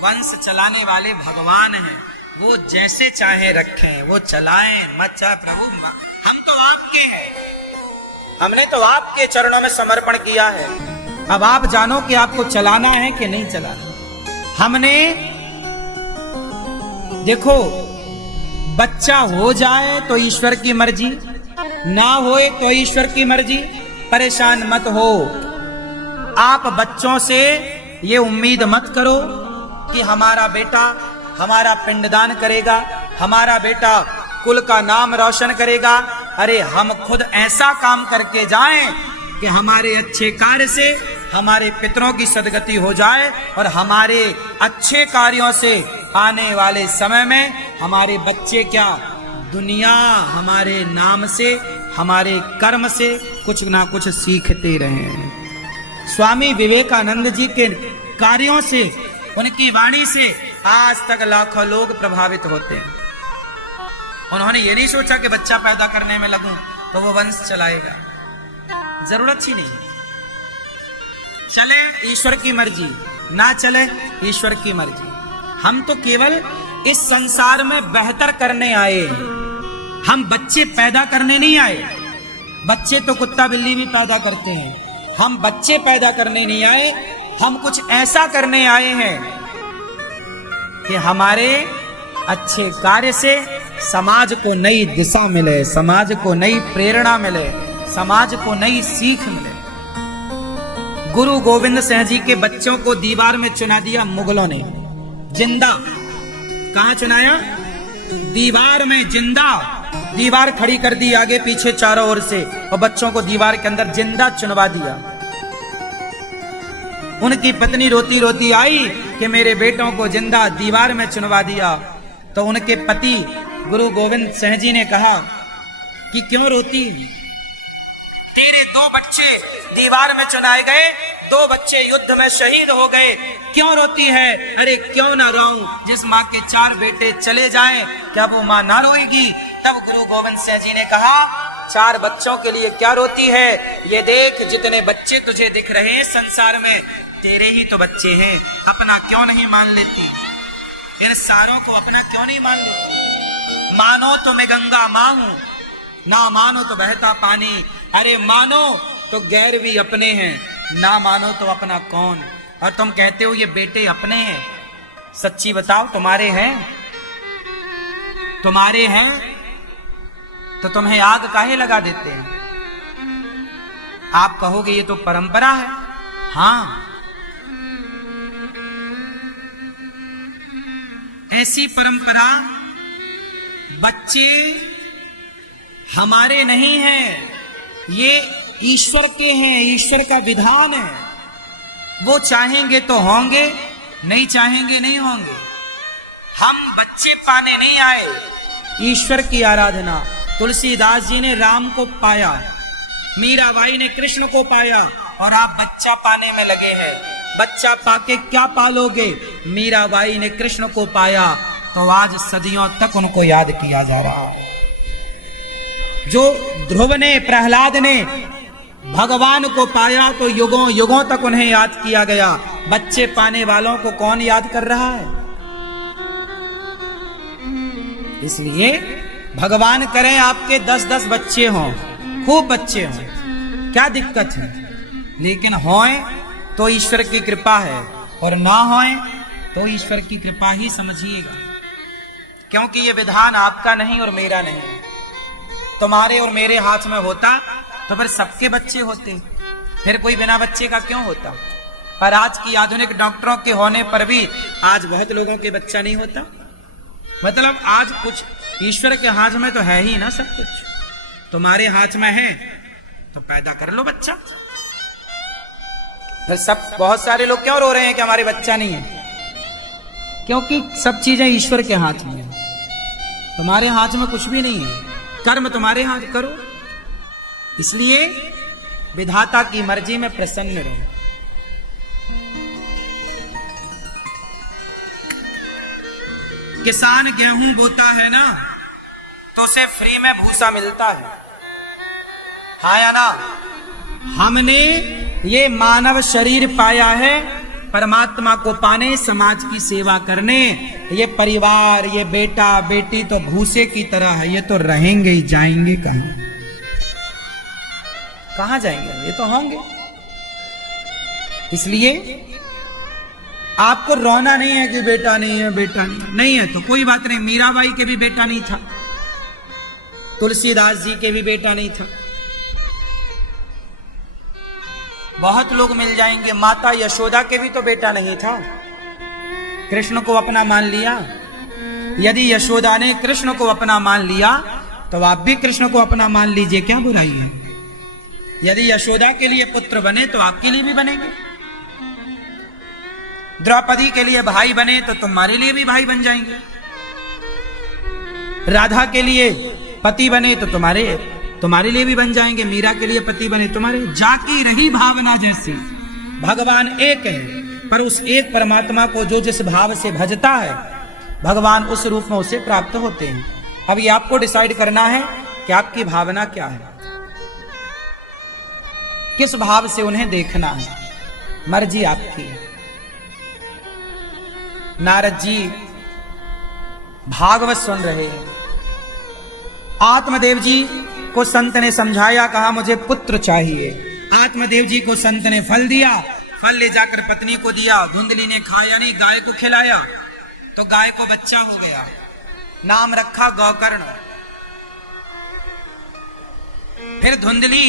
वंश चलाने वाले भगवान हैं, वो जैसे चाहे रखें, वो चलाएं, मत चाहे प्रभु, हम तो आपके हैं, हमने तो आपके चरणों में समर्पण किया है, अब आप जानो कि आपको चलाना है कि नहीं चलाना। हमने देखो, बच्चा हो जाए तो ईश्वर की मर्जी, ना होए तो ईश्वर की मर्जी, परेशान मत हो। आप बच्चों से ये उम्मीद मत करो कि हमारा बेटा हमारा पिंडदान करेगा, हमारा बेटा कुल का नाम रोशन करेगा। अरे हम खुद ऐसा काम करके जाएं कि हमारे अच्छे कार्य से हमारे पितरों की सदगति हो जाए, और हमारे अच्छे कार्यों से आने वाले समय में हमारे बच्चे क्या, दुनिया हमारे नाम से, हमारे कर्म से कुछ ना कुछ सीखते रहें। स्वामी विवेकानंद जी के कार्यों से, उनकी वाणी से आज तक लाखों लोग प्रभावित होते हैं। उन्होंने ये नहीं सोचा कि बच्चा पैदा करने में लगूं तो वो वंश चलाएगा, जरूरत ही नहीं। चले ईश्वर की मर्जी, ना चले ईश्वर की मर्जी। हम तो केवल इस संसार में बेहतर करने आए हैं, हम बच्चे पैदा करने नहीं आए। बच्चे तो कुत्ता बिल्ली भी पैदा करते हैं, हम बच्चे पैदा करने नहीं आए, हम कुछ ऐसा करने आए हैं कि हमारे अच्छे कार्य से समाज को नई दिशा मिले, समाज को नई प्रेरणा मिले, समाज को नई सीख मिले। गुरु गोविंद सिंह जी के बच्चों को दीवार में चुना दिया मुगलों ने, जिंदा। कहां चुनाया? दीवार में जिंदा। दीवार खड़ी कर दी आगे पीछे चारों ओर से, और बच्चों को दीवार के अंदर जिंदा चुनवा दिया। उनकी पत्नी रोती रोती आई कि मेरे बेटों को जिंदा दीवार में चुनवा दिया। तो उनके पति गुरु गोविंद सिंह जी ने कहा कि क्यों रोती, तेरे 2 बच्चे दीवार में चुनाए गए, 2 बच्चे युद्ध में शहीद हो गए, क्यों रोती है? अरे क्यों ना रोऊं, जिस माँ के 4 बेटे चले जाएं क्या वो माँ ना रोएगी? तब गुरु गोविंद सिंह जी ने कहा, 4 बच्चों के लिए क्या रोती है? ये देख, जितने बच्चे तुझे दिख रहे हैं संसार में, तेरे ही तो बच्चे हैं, अपना क्यों नहीं मान लेती? इन सारों को अपना क्यों नहीं मान लेती? मानो तो मैं गंगा माँ हूं, ना मानो तो बहता पानी। अरे मानो तो गैर भी अपने हैं, ना मानो तो अपना कौन। और तुम कहते हो ये बेटे अपने हैं, सच्ची बताओ, तुम्हारे हैं? तुम्हारे हैं तो तुम्हें आग काहे लगा देते हैं? आप कहोगे ये तो परंपरा है। हाँ, ऐसी परंपरा बच्चे हमारे नहीं हैं, ये ईश्वर के हैं, ईश्वर का विधान है। वो चाहेंगे तो होंगे, नहीं चाहेंगे नहीं होंगे। हम बच्चे पाने नहीं आए, ईश्वर की आराधना। तुलसीदास जी ने राम को पाया, मीराबाई ने कृष्ण को पाया, और आप बच्चा पाने में लगे हैं। बच्चा पाके क्या पालोगे? मीराबाई ने कृष्ण को पाया, तो आज सदियों तक उनको याद किया जा रहा है। जो ध्रुव ने, प्रहलाद ने भगवान को पाया, तो युगों युगों तक उन्हें याद किया गया। बच्चे पाने वालों को कौन याद कर रहा है? इसलिए भगवान करें आपके 10-10 बच्चे हों, खूब बच्चे हों, क्या दिक्कत है? लेकिन होएं तो ईश्वर की कृपा है, और ना होएं तो ईश्वर की कृपा ही समझिएगा। क्योंकि ये विधान आपका नहीं और मेरा नहीं है। तुम्हारे और मेरे हाथ में होता तो फिर सबके बच्चे होते, फिर कोई बिना बच्चे का क्यों होता? पर आज की आधुनिक डॉक्टरों के होने पर भी आज बहुत लोगों के बच्चा नहीं होता। मतलब आज कुछ ईश्वर के हाथ में तो है ही ना सब कुछ। तुम्हारे हाथ में है तो पैदा कर लो बच्चा। फिर सब बहुत सारे लोग क्यों रो रहे हैं कि हमारे बच्चा नहीं है? क्योंकि सब चीजें ईश्वर के हाथ में है, तुम्हारे हाथ में कुछ भी नहीं है। कर्म तुम्हारे हाथ करो, इसलिए विधाता की मर्जी में प्रसन्न रहो। किसान गेहूं बोता है ना, तो उसे फ्री में भूसा मिलता है, हाँ या ना। हमने ये मानव शरीर पाया है परमात्मा को पाने, समाज की सेवा करने। ये परिवार, ये बेटा बेटी तो भूसे की तरह है, ये तो रहेंगे ही, जाएंगे कहां? कहां जाएंगे? ये तो होंगे। इसलिए आपको रोना नहीं है कि बेटा नहीं है, बेटा नहीं है तो कोई बात नहीं। मीराबाई के भी बेटा नहीं था, तुलसीदास जी के भी बेटा नहीं था। बहुत लोग मिल जाएंगे। माता यशोदा के भी तो बेटा नहीं था, कृष्ण को अपना मान लिया। यदि यशोदा ने कृष्ण को अपना मान लिया तो आप भी कृष्ण को अपना मान लीजिए, क्या बुराई है? यदि यशोदा के लिए पुत्र बने तो आपके लिए भी बनेंगे। द्रौपदी के लिए भाई बने तो तुम्हारे लिए भी भाई बन जाएंगे। राधा के लिए पति बने तो तुम्हारे लिए भी बन जाएंगे। मीरा के लिए पति बने तुम्हारे। जाकी रही भावना जैसी। भगवान एक है, पर उस एक परमात्मा को जो जिस भाव से भजता है, भगवान उस रूप में उसे प्राप्त होते हैं। अब ये आपको डिसाइड करना है कि आपकी भावना क्या है, किस भाव से उन्हें देखना है। मर्जी आपकी है। नारद जी भागवत सुन रहे हैं। आत्मदेव जी को संत ने समझाया, कहा मुझे पुत्र चाहिए। आत्मदेव जी को संत ने फल दिया, फल ले जाकर पत्नी को दिया। धुंधली ने खाया नहीं, गाय को खिलाया तो गाय को बच्चा हो गया, नाम रखा गौकर्ण। फिर धुंधली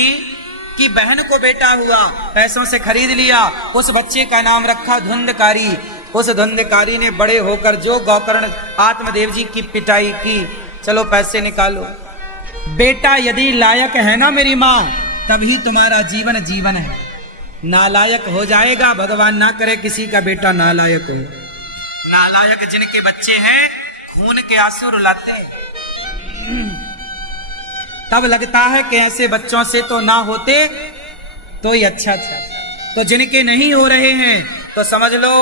की बहन को बेटा हुआ, पैसों से खरीद लिया, उस बच्चे का नाम रखा धुंधकारी। उस धुंधकारी ने बड़े होकर जो गौकर्ण आत्मदेव जी की पिटाई की, चलो पैसे निकालो। बेटा यदि लायक है ना मेरी माँ, तभी तुम्हारा जीवन जीवन है। नालायक हो जाएगा, भगवान ना करे किसी का बेटा नालायक हो। नालायक जिनके बच्चे हैं खून के आंसू रुलाते हैं। तब लगता है कि ऐसे बच्चों से तो ना होते तो ही अच्छा था। तो जिनके नहीं हो रहे हैं तो समझ लो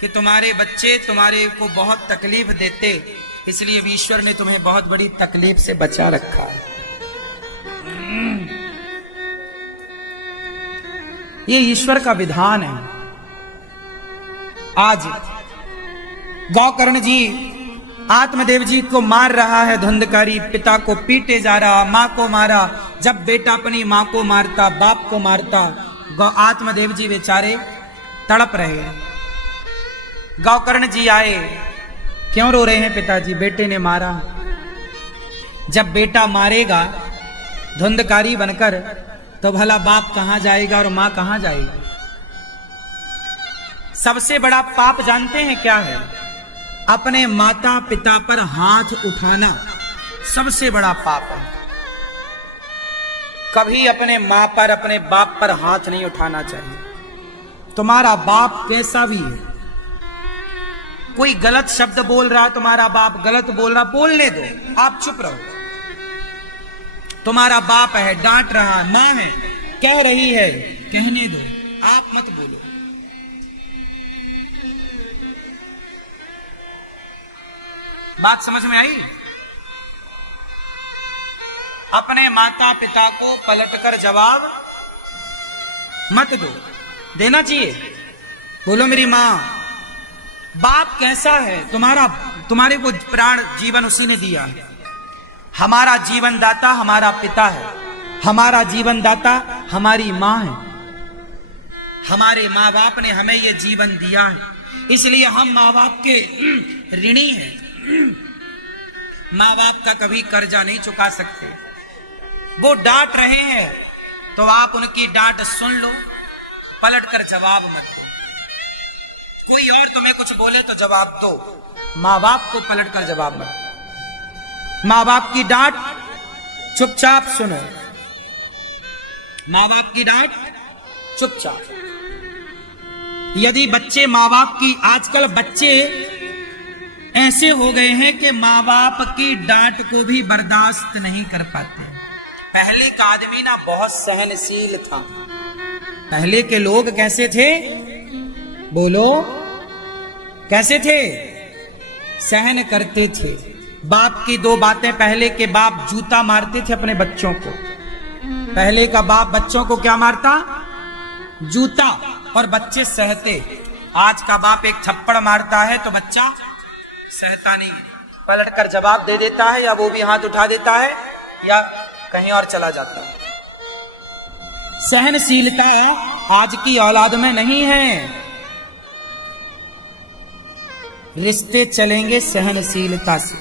कि तुम्हारे बच्चे तुम्हारे को बहुत तकलीफ देते, इसलिए ईश्वर ने तुम्हें बहुत बड़ी तकलीफ से बचा रखा है। ये ईश्वर का विधान है। आज गौकर्ण जी आत्मदेव जी को मार रहा है धुंधकारी, पिता को पीटे जा रहा, मां को मारा। जब बेटा अपनी मां को मारता, बाप को मारता, आत्मदेव जी बेचारे तड़प रहे हैं। गौकर्ण जी आए, क्यों रो रहे हैं पिताजी? बेटे ने मारा। जब बेटा मारेगा धुंधकारी बनकर तो भला बाप कहां जाएगा और मां कहां जाएगी? सबसे बड़ा पाप जानते हैं क्या है? अपने माता पिता पर हाथ उठाना सबसे बड़ा पाप है। कभी अपने मां पर, अपने बाप पर हाथ नहीं उठाना चाहिए। तुम्हारा बाप कैसा भी है, कोई गलत शब्द बोल रहा, तुम्हारा बाप गलत बोल रहा, बोलने दो, आप चुप रहो। तुम्हारा बाप है, डांट रहा है, मां है, कह रही है, कहने दो, आप मत बोलो। बात समझ में आई? अपने माता पिता को पलटकर जवाब मत दो, देना चाहिए। बोलो मेरी मां, बाप कैसा है? तुम्हारे को प्राण जीवन उसी ने दिया है। हमारा जीवन दाता हमारा पिता है, हमारा जीवन दाता हमारी मां है। हमारे माँ बाप ने हमें ये जीवन दिया है, इसलिए हम माँ बाप के ऋणी हैं। माँ बाप का कभी कर्जा नहीं चुका सकते। वो डांट रहे हैं तो आप उनकी डांट सुन लो, पलटकर जवाब मत दो। कोई और तुम्हें कुछ बोले तो जवाब दो, माँ बाप को पलटकर जवाब मत दो। माँ बाप की डांट चुपचाप सुनो, माँ बाप की डांट चुपचाप। यदि बच्चे माँ बाप की, आजकल बच्चे ऐसे हो गए हैं कि माँ बाप की डांट को भी बर्दाश्त नहीं कर पाते। पहले का आदमी ना बहुत सहनशील था। पहले के लोग कैसे थे? बोलो, कैसे थे? सहन करते थे। बाप की दो बातें, पहले के बाप जूता मारते थे अपने बच्चों को। पहले का बाप बच्चों को क्या मारता? जूता, और बच्चे सहते। आज का बाप एक थप्पड़ मारता है तो बच्चा सहता नहीं, पलट कर जवाब दे देता है, या वो भी हाथ उठा देता है या कहीं और चला जाता है। सहनशीलता आज की औलाद में नहीं है। रिश्ते चलेंगे सहनशीलता से।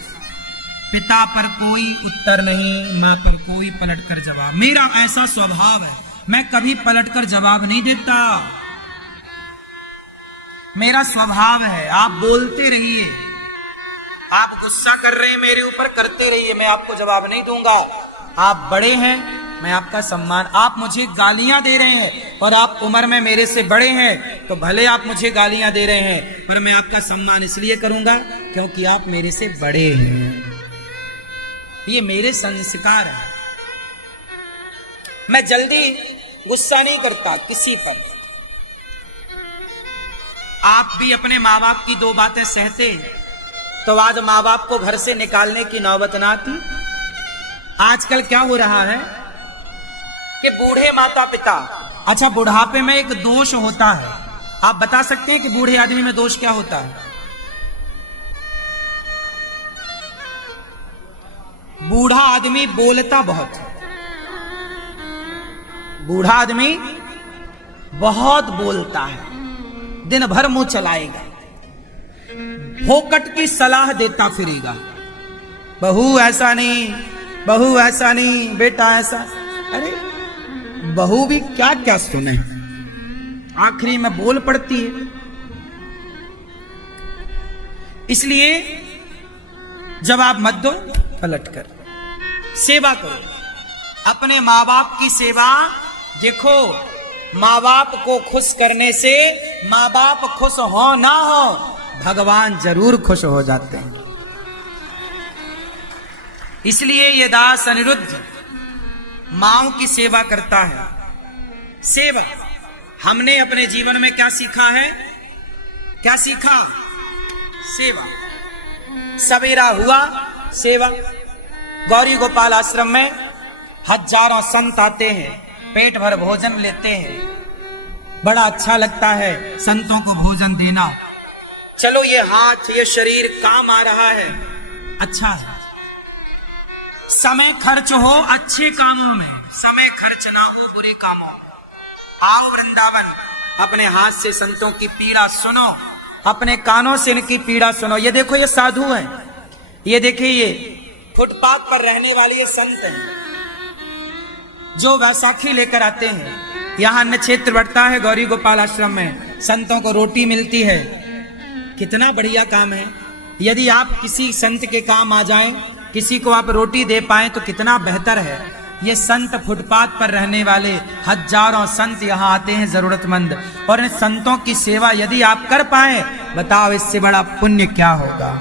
पिता पर कोई उत्तर नहीं, मां पर कोई पलटकर जवाब। मेरा ऐसा स्वभाव है, मैं कभी पलटकर जवाब नहीं देता। मेरा स्वभाव है। आप बोलते रहिए, आप गुस्सा कर रहे हैं मेरे ऊपर, करते रहिए, मैं आपको जवाब नहीं दूंगा। आप बड़े हैं, मैं आपका सम्मान। आप मुझे गालियां दे रहे हैं और आप उम्र में मेरे से बड़े हैं, तो भले आप मुझे गालियां दे रहे हैं, पर मैं आपका सम्मान इसलिए करूंगा क्योंकि आप मेरे से बड़े हैं। ये मेरे संस्कार है। मैं जल्दी गुस्सा नहीं करता किसी पर। आप भी अपने माँ बाप की दो बातें सहते तो आज माँ बाप को घर से निकालने की नौबत ना आती। आजकल क्या हो रहा है कि बूढ़े माता पिता, अच्छा बुढ़ापे में एक दोष होता है, आप बता सकते हैं कि बूढ़े आदमी में दोष क्या होता है? बूढ़ा आदमी बोलता बहुत है। बूढ़ा आदमी बहुत बोलता है, दिन भर मुंह चलाएगा, फोकट की सलाह देता फिरेगा। बहू ऐसा नहीं, बहू ऐसा नहीं, बेटा ऐसा। अरे बहू भी क्या क्या सुने, आखिरी में बोल पड़ती है। इसलिए जवाब मत दो, पलट कर सेवा करो। अपने माँ बाप की सेवा देखो, माँ बाप को खुश करने से, माँ बाप खुश हो ना हो, भगवान जरूर खुश हो जाते हैं। इसलिए ये दास अनिरुद्ध माओ की सेवा करता है। सेवा हमने अपने जीवन में क्या सीखा है? क्या सीखा? सेवा। सवेरा हुआ सेवा। गौरी गोपाल आश्रम में हजारों संत आते हैं, पेट भर भोजन लेते हैं, बड़ा अच्छा लगता है संतों को भोजन देना। चलो ये हाथ, ये शरीर काम आ रहा है, अच्छा है। समय खर्च हो अच्छे कामों में, समय खर्च ना हो बुरे कामों में। आओ वृंदावन, अपने हाथ से संतों की पीड़ा सुनो, अपने कानों से इनकी पीड़ा सुनो। ये देखो ये साधु हैं, ये देखिए ये फुटपाथ पर रहने वाले ये संत हैं जो वैसाखी लेकर आते हैं। यहाँ अन्न क्षेत्र बढ़ता है गौरी गोपाल आश्रम में, संतों को रोटी मिलती है। कितना बढ़िया काम है। यदि आप किसी संत के काम आ जाएं, किसी को आप रोटी दे पाएं तो कितना बेहतर है। ये संत फुटपाथ पर रहने वाले हजारों संत यहाँ आते हैं जरूरतमंद, और इन संतों की सेवा यदि आप कर पाए, बताओ इससे बड़ा पुण्य क्या होगा।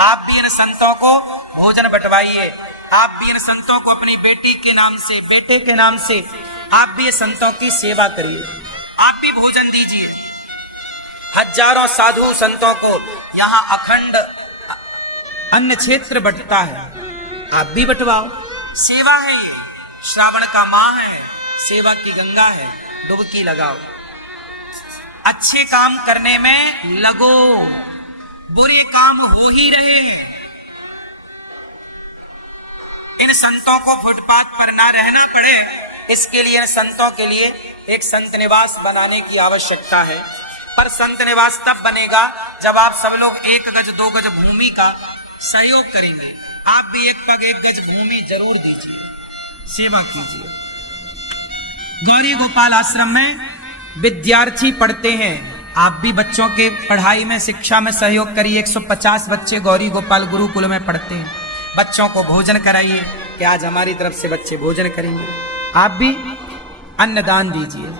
आप भी इन संतों को भोजन बंटवाइए। आप भी इन संतों को अपनी बेटी के नाम से, बेटे के नाम से, आप भी संतों की सेवा करिए। आप भी भोजन दीजिए। हजारों साधु संतों को यहाँ अखंड अन्न क्षेत्र बंटता है, आप भी बंटवाओ। सेवा है ये, श्रावण का माह है, सेवा की गंगा है, डुबकी लगाओ। अच्छे काम करने में लगो, बुरे काम हो ही रहे। इन संतों को फुटपाथ पर ना रहना पड़े, इसके लिए संतों के लिए एक संत निवास बनाने की आवश्यकता है। पर संत निवास तब बनेगा जब आप सब लोग 1 गज 2 गज भूमि का सहयोग करेंगे। आप भी 1 पग 1 गज भूमि जरूर दीजिए, सेवा कीजिए। गौरी गोपाल आश्रम में विद्यार्थी पढ़ते हैं, आप भी बच्चों के पढ़ाई में, शिक्षा में सहयोग करिए। 150 बच्चे गौरी गोपाल गुरुकुल में पढ़ते हैं। बच्चों को भोजन कराइए कि आज हमारी तरफ से बच्चे भोजन करेंगे। आप भी अन्नदान दीजिए।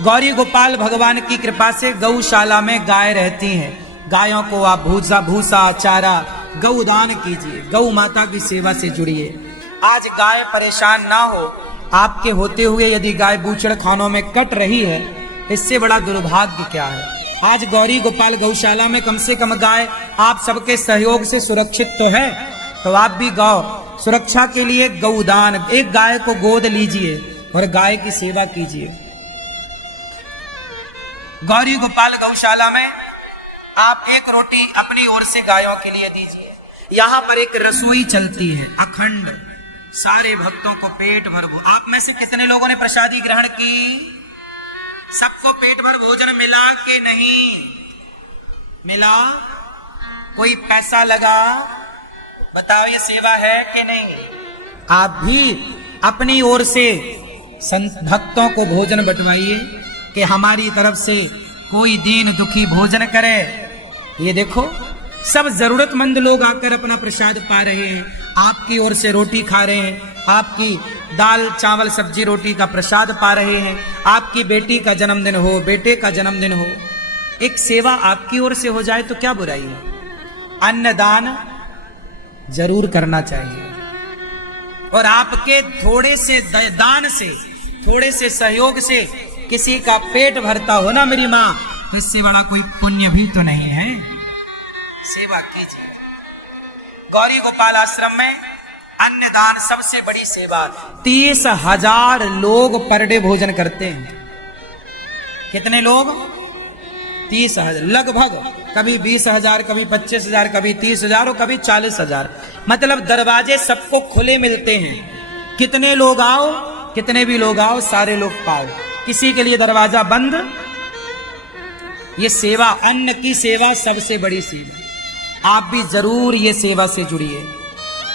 गौरी गोपाल भगवान की कृपा से गौशाला में गाय रहती हैं, गायों को आप भूसा चारा गौदान कीजिए। गौ माता की सेवा से जुड़िए। आज गाय परेशान ना हो, आपके होते हुए यदि गाय बूचड़ खानों में कट रही है, इससे बड़ा दुर्भाग्य क्या है। आज गौरी गोपाल गौशाला में कम से कम गाय आप सबके सहयोग से सुरक्षित तो है, तो आप भी गौ सुरक्षा के लिए गौदान, एक गाय को गोद लीजिए और गाय की सेवा कीजिए। गौरी गोपाल गौशाला में आप एक रोटी अपनी ओर से गायों के लिए दीजिए। यहाँ पर एक रसोई चलती है अखंड, सारे भक्तों को पेट भर। आप में से कितने लोगों ने प्रसादी ग्रहण की? सबको पेट भर भोजन मिला कि नहीं मिला? कोई पैसा लगा? बताओ ये सेवा है कि नहीं? आप भी अपनी ओर से संत भक्तों को भोजन बंटवाइए कि हमारी तरफ से कोई दीन दुखी भोजन करे। ये देखो सब जरूरतमंद लोग आकर अपना प्रसाद पा रहे हैं, आपकी ओर से रोटी खा रहे हैं, आपकी दाल चावल सब्जी रोटी का प्रसाद पा रहे हैं। आपकी बेटी का जन्मदिन हो, बेटे का जन्मदिन हो, एक सेवा आपकी ओर से हो जाए तो क्या बुराई है। अन्नदान जरूर करना चाहिए और आपके थोड़े से दान से, थोड़े से सहयोग से किसी का पेट भरता हो ना मेरी माँ, तो इससे बड़ा कोई पुण्य भी तो नहीं है। सेवा कीजिए। गौरी गोपाल आश्रम में अन्नदान सबसे बड़ी सेवा। 30,000 लोग पर डे भोजन करते हैं। कितने लोग? 30,000 लगभग, कभी 20,000, कभी 25,000, कभी 30,000 और कभी 40,000। मतलब दरवाजे सबको खुले मिलते हैं। कितने लोग आओ, कितने भी लोग आओ, सारे लोग पाओ, किसी के लिए दरवाजा बंद। ये सेवा, अन्न की सेवा सबसे बड़ी सेवा। आप भी जरूर ये सेवा से जुड़िए।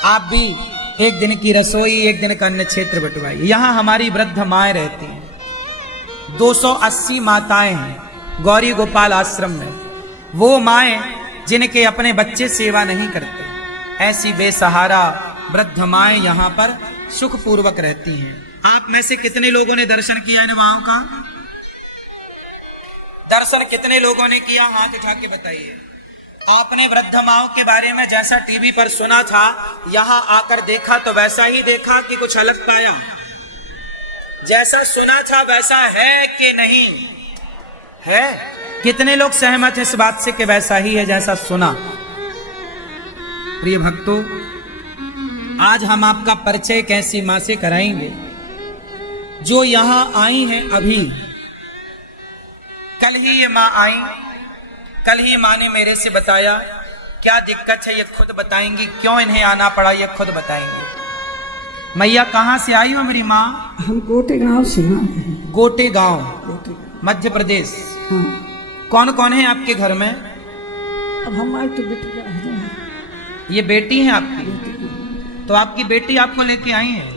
आप भी एक दिन की रसोई, एक दिन का अन्न क्षेत्र बंटवाइए। यहाँ हमारी वृद्ध माएं रहती हैं, 280 माताएं हैं गौरी गोपाल आश्रम में। वो माएं जिनके अपने बच्चे सेवा नहीं करते, ऐसी बेसहारा वृद्ध माएं यहाँ पर सुखपूर्वक रहती हैं। आप में से कितने लोगों ने दर्शन किया इन माओं का? दर्शन कितने लोगों ने किया? हाथ उठा के बताइए। आपने वृद्ध माओं के बारे में जैसा टीवी पर सुना था, यहाँ आकर देखा तो वैसा ही देखा कि कुछ अलग पाया? जैसा सुना था वैसा है कि नहीं है? कितने लोग सहमत हैं इस बात से कि वैसा ही है जैसा सुना? प्रिय भक्तों, आज हम आपका परिचय कैसी मां से कराएंगे जो यहां आई हैं अभी। कल ही ये मां आई, कल ही मां ने मेरे से बताया क्या दिक्कत है, ये खुद बताएंगी। क्यों इन्हें आना पड़ा ये खुद बताएंगे। मैया कहाँ से आई हो मेरी माँ? हम गोटे गांव से हैं। गोटे गांव, मध्य प्रदेश। हाँ। कौन कौन है आपके घर में? अब हमारी तो बेटी है। ये बेटी है आपकी? तो आपकी बेटी आपको लेके आई है?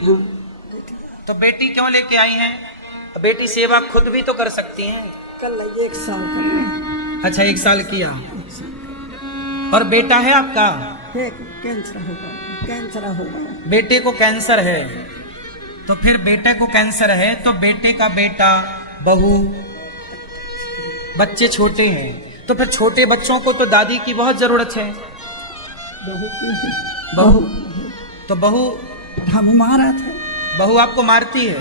तो बेटी क्यों लेके आई है? बेटी सेवा खुद भी तो कर सकती हैं। कल 1 साल कर। अच्छा, 1 साल किया। और बेटा है आपका? कैंसर होगा, कैंसर होगा। बेटे को कैंसर है, तो फिर बेटे को कैंसर है तो बेटे का बेटा, बहू, बच्चे छोटे हैं, तो फिर छोटे बच्चों को तो दादी की बहुत जरूरत है। बहू तो बहू हम मारा था। बहू आपको मारती है?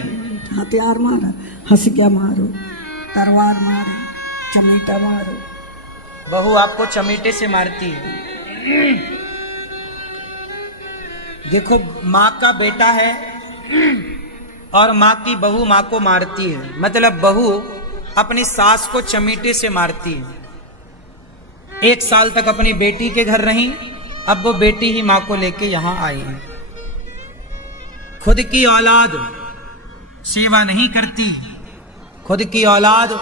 हथियार मारा, हंसिया मारो, तलवार मारो, चमेटा मारो। बहू आपको चमेटे से मारती है। देखो, माँ का बेटा है और माँ की बहू माँ को मारती है। मतलब बहू अपनी सास को चमेटे से मारती है। 1 साल तक अपनी बेटी के घर रही, अब वो बेटी ही माँ को लेके यहाँ आई है। खुद की औलाद सेवा नहीं करती, खुद की औलाद।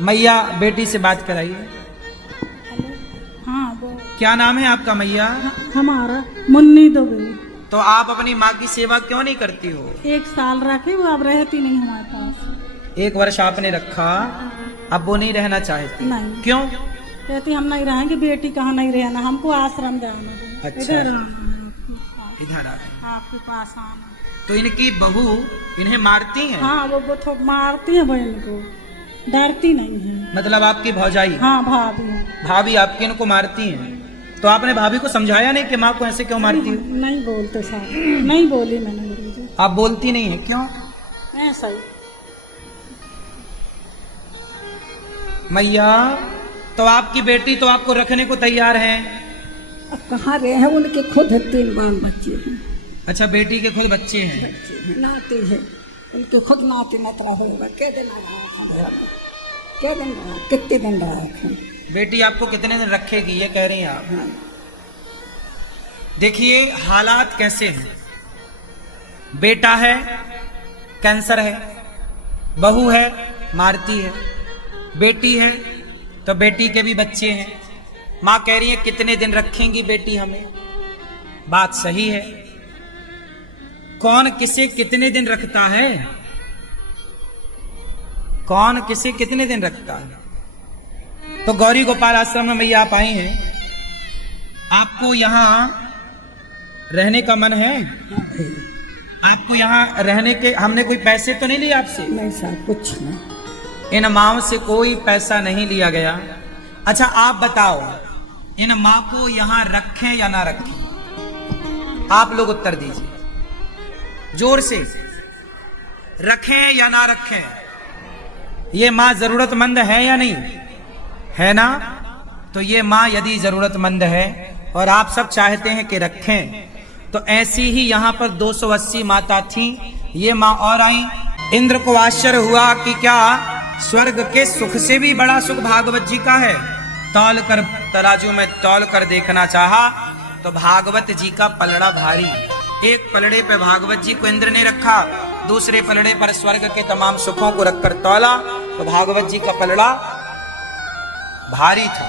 मैया बेटी से बात कराइए। हाँ, वो क्या नाम है आपका मैया? हमारा मुन्नी दुबे। तो आप अपनी माँ की सेवा क्यों नहीं करती हो? 1 साल रखे, वो अब रहती नहीं हमारे पास। 1 वर्ष आपने रखा, अब वो नहीं रहना चाहती? नहीं। क्यों? कहती हम नहीं रहेंगे, बेटी कहाँ नहीं रहना, हमको आश्रम जाना है। अच्छा। इधर इधर आ गए। आपके पास आना। तो इनकी बहू इन्हें मारती है? हाँ, वो तो मारती है बहन को, डरती नहीं है। मतलब आपकी भौजाई? हाँ, भाभी है। भाभी आपकी इनको मारती हैं। तो आपने भाभी को समझाया नहीं कि माँ को ऐसे क्यों मारती हो? नहीं बोलते साहब, नहीं बोली मैंने गुरुजी। आप बोलती नहीं है, क्यों? ऐसा ही। मैया तो आपकी बेटी तो आपको रखने को तैयार है। अब कहाँ रहे हैं, उनके खुद 3 बाल बच्चे हैं। अच्छा, बेटी के खुद बच्चे हैं। बच्चे हैं, नाते हैं, उनके खुद नाते नतरा होगा। क्या दिन आया, क्या दिन रहा, कितने दिन रहा है? बेटी आपको कितने दिन रखेगी ये कह रही हैं आप? हाँ। देखिए हालात कैसे हैं। बेटा है कैंसर है, बहू है मारती है, बेटी है तो बेटी के भी बच्चे हैं। माँ कह रही है कितने दिन रखेंगी बेटी हमें? बात सही है। कौन किसे कितने दिन रखता है? कौन किसे कितने दिन रखता है? तो गौरी गोपाल आश्रम में मैया आप आई हैं, आपको यहाँ रहने का मन है? आपको यहाँ रहने के, हमने कोई पैसे तो नहीं लिए आपसे? नहीं साहब, कुछ नहीं। इन माओ से कोई पैसा नहीं लिया गया। अच्छा आप बताओ, इन माँ को यहाँ रखें या ना रखें? आप लोग उत्तर दीजिए जोर से। रखें या ना रखें? ये माँ जरूरतमंद है या नहीं है ना? तो ये माँ यदि जरूरतमंद है और आप सब चाहते हैं कि रखें, तो ऐसी ही यहाँ पर 280 माता थी। ये माँ और आई। इंद्र को आश्चर्य हुआ कि क्या स्वर्ग के सुख से भी बड़ा सुख भागवत जी का है। तौल कर तराजू में तौल कर देखना चाहा तो भागवत जी का पलड़ा भारी। एक पलड़े पे भागवत जी को इंद्र ने रखा, दूसरे पलड़े पर स्वर्ग के तमाम सुखों को रखकर तौला तो भागवत जी का पलड़ा भारी था।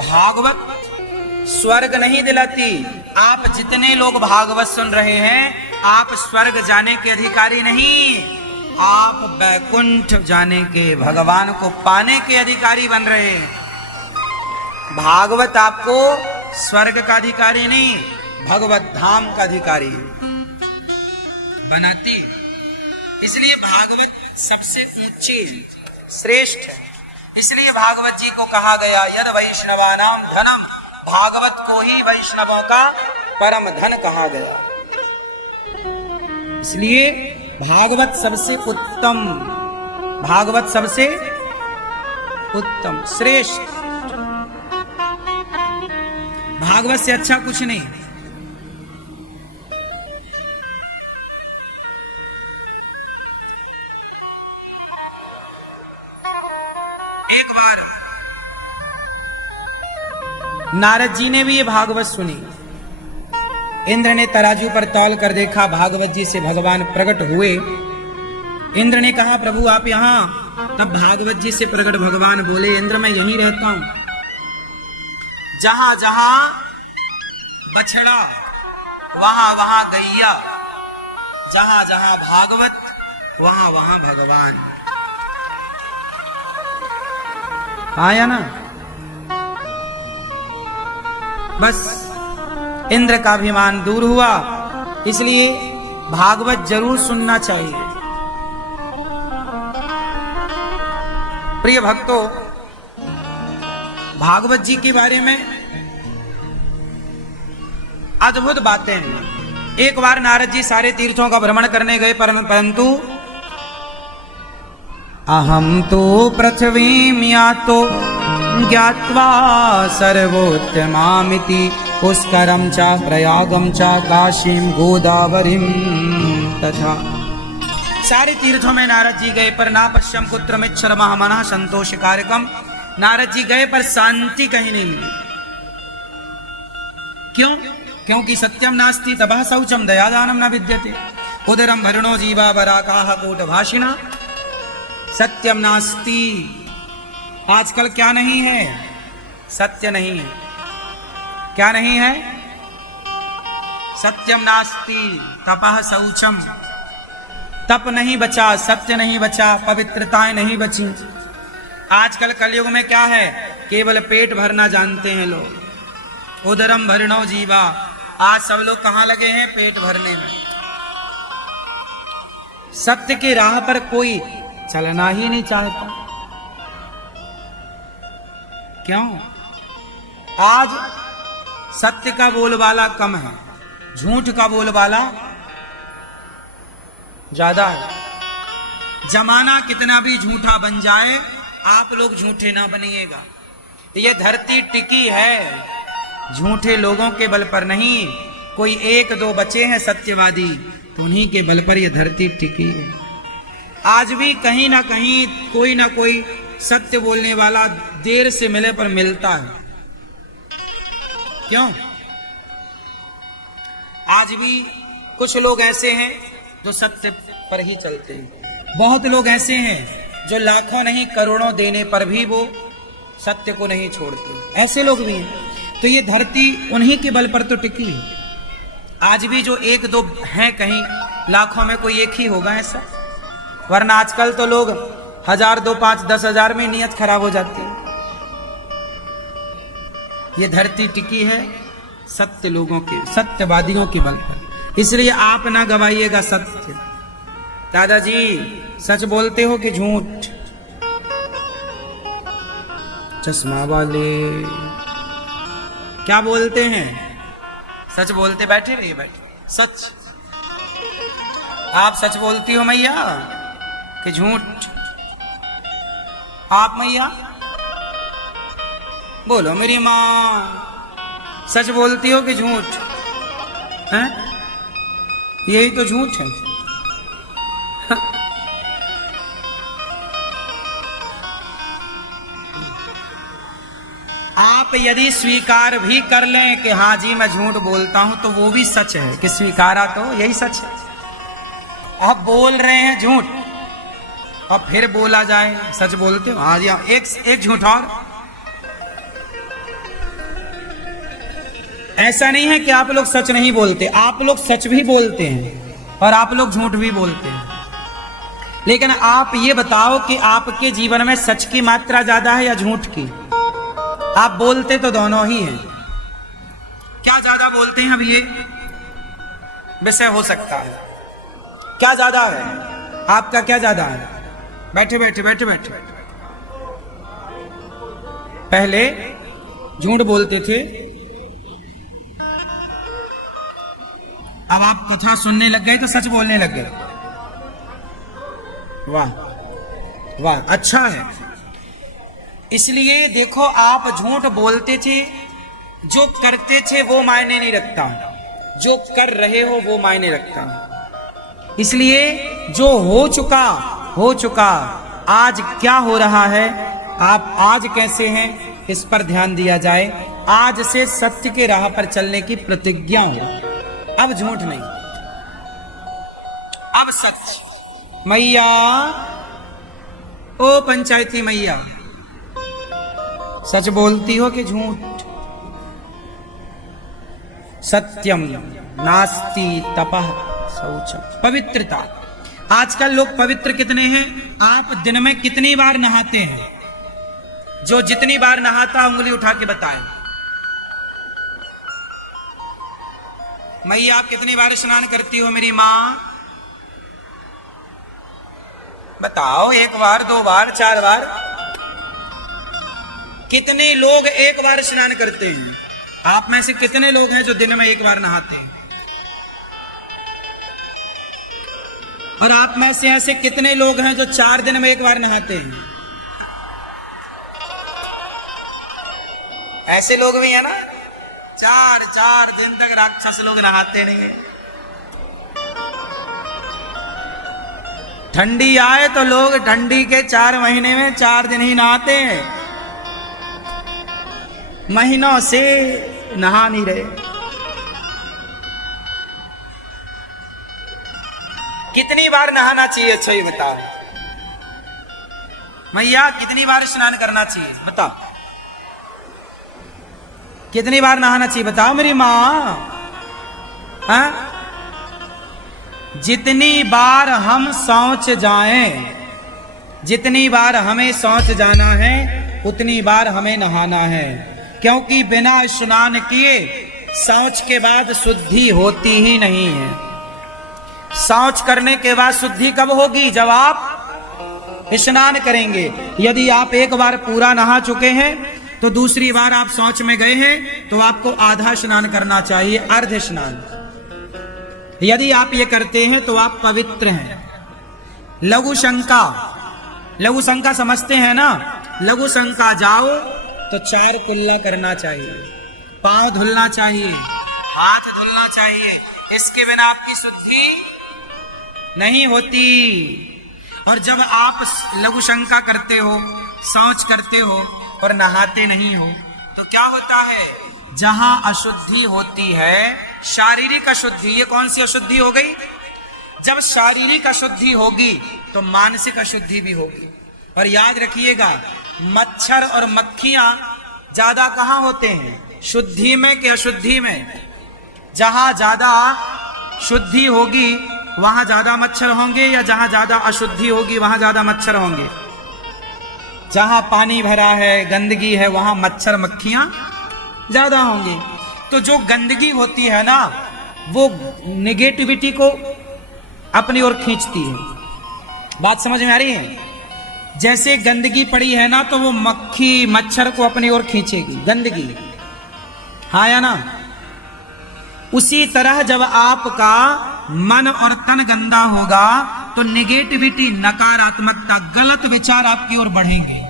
भागवत स्वर्ग नहीं दिलाती। आप जितने लोग भागवत सुन रहे हैं, आप स्वर्ग जाने के अधिकारी नहीं, आप बैकुंठ जाने के, भगवान को पाने के अधिकारी बन रहे हैं। भागवत आपको स्वर्ग का अधिकारी नहीं, भगवत धाम का अधिकारी बनाती। इसलिए भागवत सबसे ऊंची श्रेष्ठ है। इसलिए भागवत जी को कहा गया यद वैष्णवानाम धनम, भागवत को ही वैष्णवों का परम धन कहा गया। इसलिए भागवत सबसे उत्तम, भागवत सबसे उत्तम श्रेष्ठ, भागवत से अच्छा कुछ नहीं। एक बार नारद जी ने भी ये भागवत सुनी। इंद्र ने तराजू पर तौल कर देखा, भागवत जी से भगवान प्रकट हुए। इंद्र ने कहा प्रभु आप यहाँ? तब भागवत जी से प्रकट भगवान बोले इंद्र मैं यहीं रहता हूं। जहां जहां बछड़ा वहां वहां गैया, जहां जहां भागवत वहां वहां भगवान। आया ना? बस इंद्र का अभिमान दूर हुआ। इसलिए भागवत जरूर सुनना चाहिए। प्रिय भक्तों, भागवत जी के बारे में अद्भुत बातें हैं। एक बार नारद जी सारे तीर्थों का भ्रमण करने गए, परंतु अहम तो पृथ्वीं यातो ज्ञात्वा सर्वोत्तमामिति पुष्करम च प्रयागम च काशीम गोदावरीम तथा। सारे तीर्थों में नारद जी गए पर ना पश्यम कुत्र मिच्छर महामना संतोष कार्यकम। नारद जी गए पर शांति कहीं नहीं मिली। क्यों? क्योंकि सत्यम नास्ति तपः शौचम दयादानम न विद्यते उदरम भरणो जीवा बराकाह कोट भाषिणा। सत्यम नास्ति, आजकल क्या नहीं है? सत्य नहीं है। क्या नहीं है? सत्यम नास्ति तपः शौचम, तप नहीं बचा, सत्य नहीं बचा, पवित्रताएं नहीं बची। आजकल कलयुग में क्या है? केवल पेट भरना जानते हैं लोग। उदरम भरणो जीवा, आज सब लोग कहां लगे हैं? पेट भरने में। सत्य की राह पर कोई चलना ही नहीं चाहता। क्यों? आज सत्य का बोलबाला कम है, झूठ का बोलबाला ज्यादा है। जमाना कितना भी झूठा बन जाए, आप लोग झूठे ना बनिएगा। ये धरती टिकी है झूठे लोगों के बल पर नहीं। कोई एक दो बचे हैं सत्यवादी, तो उन्हीं के बल पर यह धरती टिकी है। आज भी कहीं ना कहीं कोई ना कोई सत्य बोलने वाला देर से मिले पर मिलता है। क्यों? आज भी कुछ लोग ऐसे हैं जो सत्य पर ही चलते हैं। बहुत लोग ऐसे हैं जो लाखों नहीं करोड़ों देने पर भी वो सत्य को नहीं छोड़ते। ऐसे लोग भी हैं। तो ये धरती उन्हीं के बल पर तो टिकी है। आज भी जो एक दो हैं, कहीं लाखों में कोई एक ही होगा ऐसा, वरना आजकल तो लोग 1000, 2, 5, 10,000 में नियत खराब हो जाती है। ये धरती टिकी है सत्य लोगों के, सत्यवादियों के बल पर। इसलिए आप ना गवाइएगा सत्य। दादाजी सच बोलते हो कि झूठ? चश्मा वाले क्या बोलते हैं? सच बोलते? बैठे रहिए, बैठे। सच आप सच बोलती हो मैया कि झूठ? आप मैया बोलो, मेरी माँ सच बोलती हो कि झूठ? हैं? यही तो झूठ है। आप यदि स्वीकार भी कर लें कि हाँ जी मैं झूठ बोलता हूं, तो वो भी सच है कि स्वीकारा, तो यही सच है। आप बोल रहे हैं झूठ और फिर बोला जाए सच बोलते हो, हाँ जी एक झूठ और। ऐसा नहीं है कि आप लोग सच नहीं बोलते, आप लोग सच भी बोलते हैं और आप लोग झूठ भी बोलते हैं। लेकिन आप ये बताओ कि आपके जीवन में सच की मात्रा ज्यादा है या झूठ की? आप बोलते तो दोनों ही हैं। क्या ज्यादा बोलते हैं? अब ये विषय हो सकता है। क्या ज्यादा है आपका? क्या ज्यादा है? बैठे बैठे बैठे बैठे बैठे। पहले झूठ बोलते थे, अब आप कथा सुनने लग गए तो सच बोलने लग गए। वाह वाह, अच्छा है। इसलिए देखो, आप झूठ बोलते थे, जो करते थे वो मायने नहीं रखता, जो कर रहे हो वो मायने रखता। इसलिए जो हो चुका, आज क्या हो रहा है, आप आज कैसे हैं, इस पर ध्यान दिया जाए। आज से सत्य के राह पर चलने की प्रतिज्ञा हो। अब झूठ नहीं, अब सच। मैया, ओ पंचायती मैया, सच बोलती हो कि झूठ? सत्यम नास्ति तपः शौचम। पवित्रता। आजकल लोग पवित्र कितने हैं? आप दिन में कितनी बार नहाते हैं? जो जितनी बार नहाता उंगली उठा के बताए। मैया, आप कितनी बार स्नान करती हो? मेरी माँ बताओ, 1 बार, 2 बार, 4 बार? कितने लोग 1 बार स्नान करते हैं? आप में से कितने लोग हैं जो दिन में 1 बार नहाते हैं? और आप में से ऐसे कितने लोग हैं जो 4 दिन में 1 बार नहाते हैं? ऐसे लोग भी है ना, 4 दिन तक राक्षस लोग नहाते नहीं है। ठंडी आए तो लोग ठंडी के 4 महीने में 4 दिन ही नहाते हैं, महीनों से नहा नहीं रहे। कितनी बार नहाना चाहिए? अच्छा ये बताओ मैया, कितनी बार स्नान करना चाहिए? बताओ, कितनी बार नहाना चाहिए? बताओ मेरी माँ। हाँ, जितनी बार हम शौच जाएं, जितनी बार हमें शौच जाना है उतनी बार हमें नहाना है। क्योंकि बिना स्नान किए शौच के बाद शुद्धि होती ही नहीं है। शौच करने के बाद शुद्धि कब होगी? जब आप स्नान करेंगे। यदि आप 1 बार पूरा नहा चुके हैं तो दूसरी बार आप शौच में गए हैं तो आपको आधा स्नान करना चाहिए, अर्ध स्नान। यदि आप ये करते हैं तो आप पवित्र हैं। लघु शंका, लघु शंका समझते हैं ना? लघु शंका जाओ तो 4 कुल्ला करना चाहिए, पांव धुलना चाहिए, हाथ धुलना चाहिए, इसके बिना आपकी शुद्धि नहीं होती। और जब आप लघु शंका करते हो, शौच करते हो और नहाते नहीं हो तो क्या होता है? जहां अशुद्धि होती है, शारीरिक अशुद्धि, ये कौन सी अशुद्धि हो गई? जब शारीरिक अशुद्धि होगी तो मानसिक अशुद्धि भी होगी। और याद रखिएगा, मच्छर और मक्खियां ज्यादा कहां होते हैं? शुद्धि में कि अशुद्धि में? जहां ज्यादा शुद्धि होगी वहां ज्यादा मच्छर होंगे, या जहां ज्यादा अशुद्धि होगी वहां ज्यादा मच्छर होंगे? जहां पानी भरा है, गंदगी है, वहां मच्छर मक्खियां ज्यादा होंगी। तो जो गंदगी होती है ना, वो नेगेटिविटी को अपनी ओर खींचती है। बात समझ में आ रही है? जैसे गंदगी पड़ी है ना, तो वो मक्खी मच्छर को अपनी ओर खींचेगी, गंदगी, हाँ या ना? उसी तरह जब आपका मन और तन गंदा होगा तो नेगेटिविटी, नकारात्मकता, गलत विचार आपकी ओर बढ़ेंगे।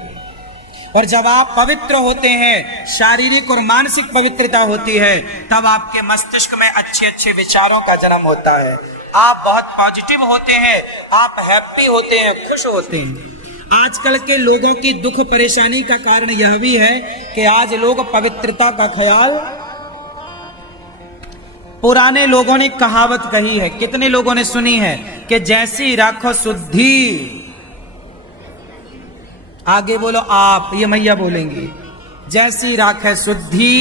और जब आप पवित्र होते हैं, शारीरिक और मानसिक पवित्रता होती है, तब आपके मस्तिष्क में अच्छे अच्छे विचारों का जन्म होता है। आप बहुत पॉजिटिव होते हैं, आप हैप्पी होते हैं, खुश होते हैं। आजकल के लोगों की दुख परेशानी का कारण यह भी है कि आज लोग पवित्रता का ख्याल, पुराने लोगों ने कहावत कही है, कितने लोगों ने सुनी है कि जैसी राखो शुद्धि, आगे बोलो आप, ये मैया बोलेंगी, जैसी राखे शुद्धि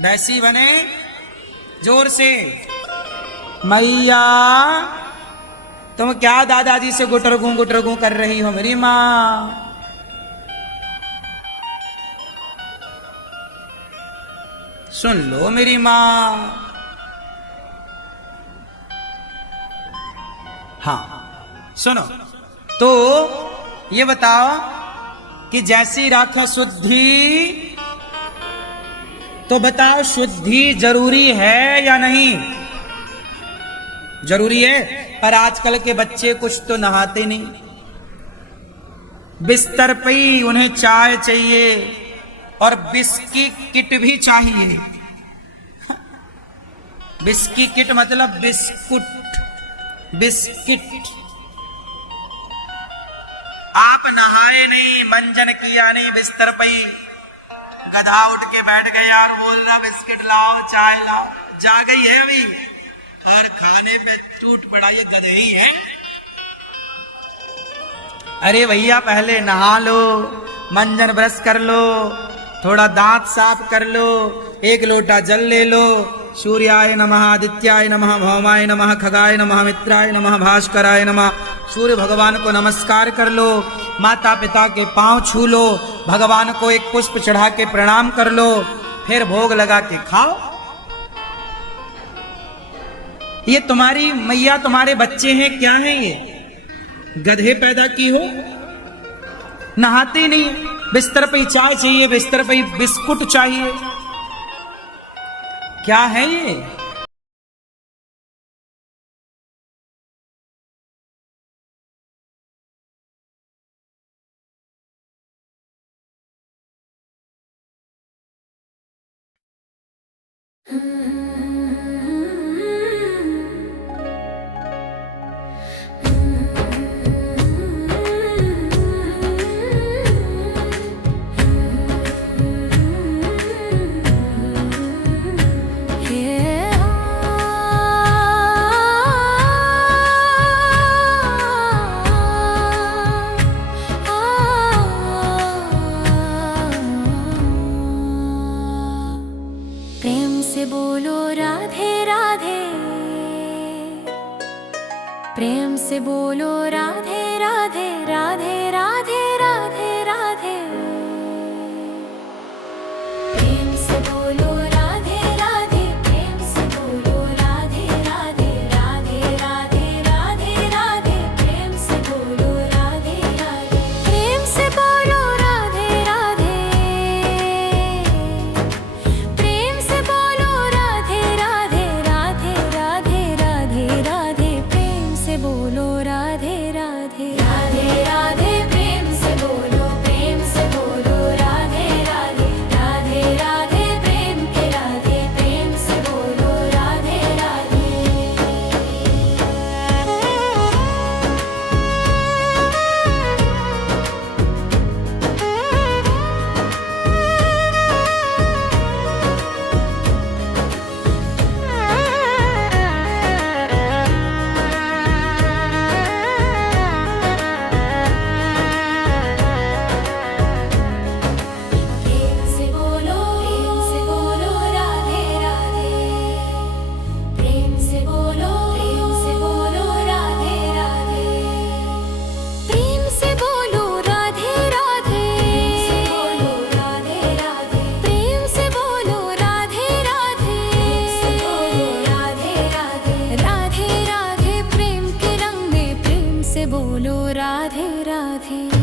वैसी बने। जोर से, मैया तुम क्या दादाजी से गुटरगू कर रही हो मेरी माँ? सुन लो मेरी माँ। हाँ सुनो, तो ये बताओ कि जैसी राखे शुद्धि, तो बताओ शुद्धि जरूरी है या नहीं? जरूरी है। पर आजकल के बच्चे कुछ तो नहाते नहीं, बिस्तर पे ही उन्हें चाय चाहिए और बिस्की किट भी चाहिए। बिस्की किट मतलब बिस्कुट, बिस्किट। आप नहाए नहीं, मंजन किया नहीं, बिस्तर पे ही गधा उठ के बैठ गया और बोल रहा बिस्किट लाओ, चाय लाओ। जा गई है अभी और खाने पे टूट पड़ा, ये गधे ही है। अरे भैया पहले नहा लो, मंजन ब्रश कर लो, थोड़ा दांत साफ कर लो, 1 लोटा जल ले लो, सूर्याय नमः, आदित्याय नमः, भौमाय नमः, खगाय नमः, मित्राय नमः, भास्कराय नमः। सूर्य भगवान को नमस्कार कर लो, माता पिता के पांव छू लो, भगवान को एक पुष्प चढ़ा के प्रणाम कर लो, फिर भोग लगा के खाओ। ये तुम्हारी मैया तुम्हारे बच्चे हैं, क्या हैं ये? गधे पैदा की हो, नहाते नहीं, बिस्तर पे चाय चाहिए, बिस्तर पे बिस्कुट चाहिए, क्या है ये? प्रेम से बोलो राधे राधे, प्रेम से बोलो राधे राधे, राधे राधे राधे राधे। प्रेम से बोलो राधे राधे, प्रेम से बोलो राधे राधे, राधे राधे राधे राधे। प्रेम से बोलो राधे राधे, प्रेम से बोलो राधे राधे, प्रेम से बोलो राधे राधे, राधे राधे राधे राधे। प्रेम से बोलो राधे राधे। राधे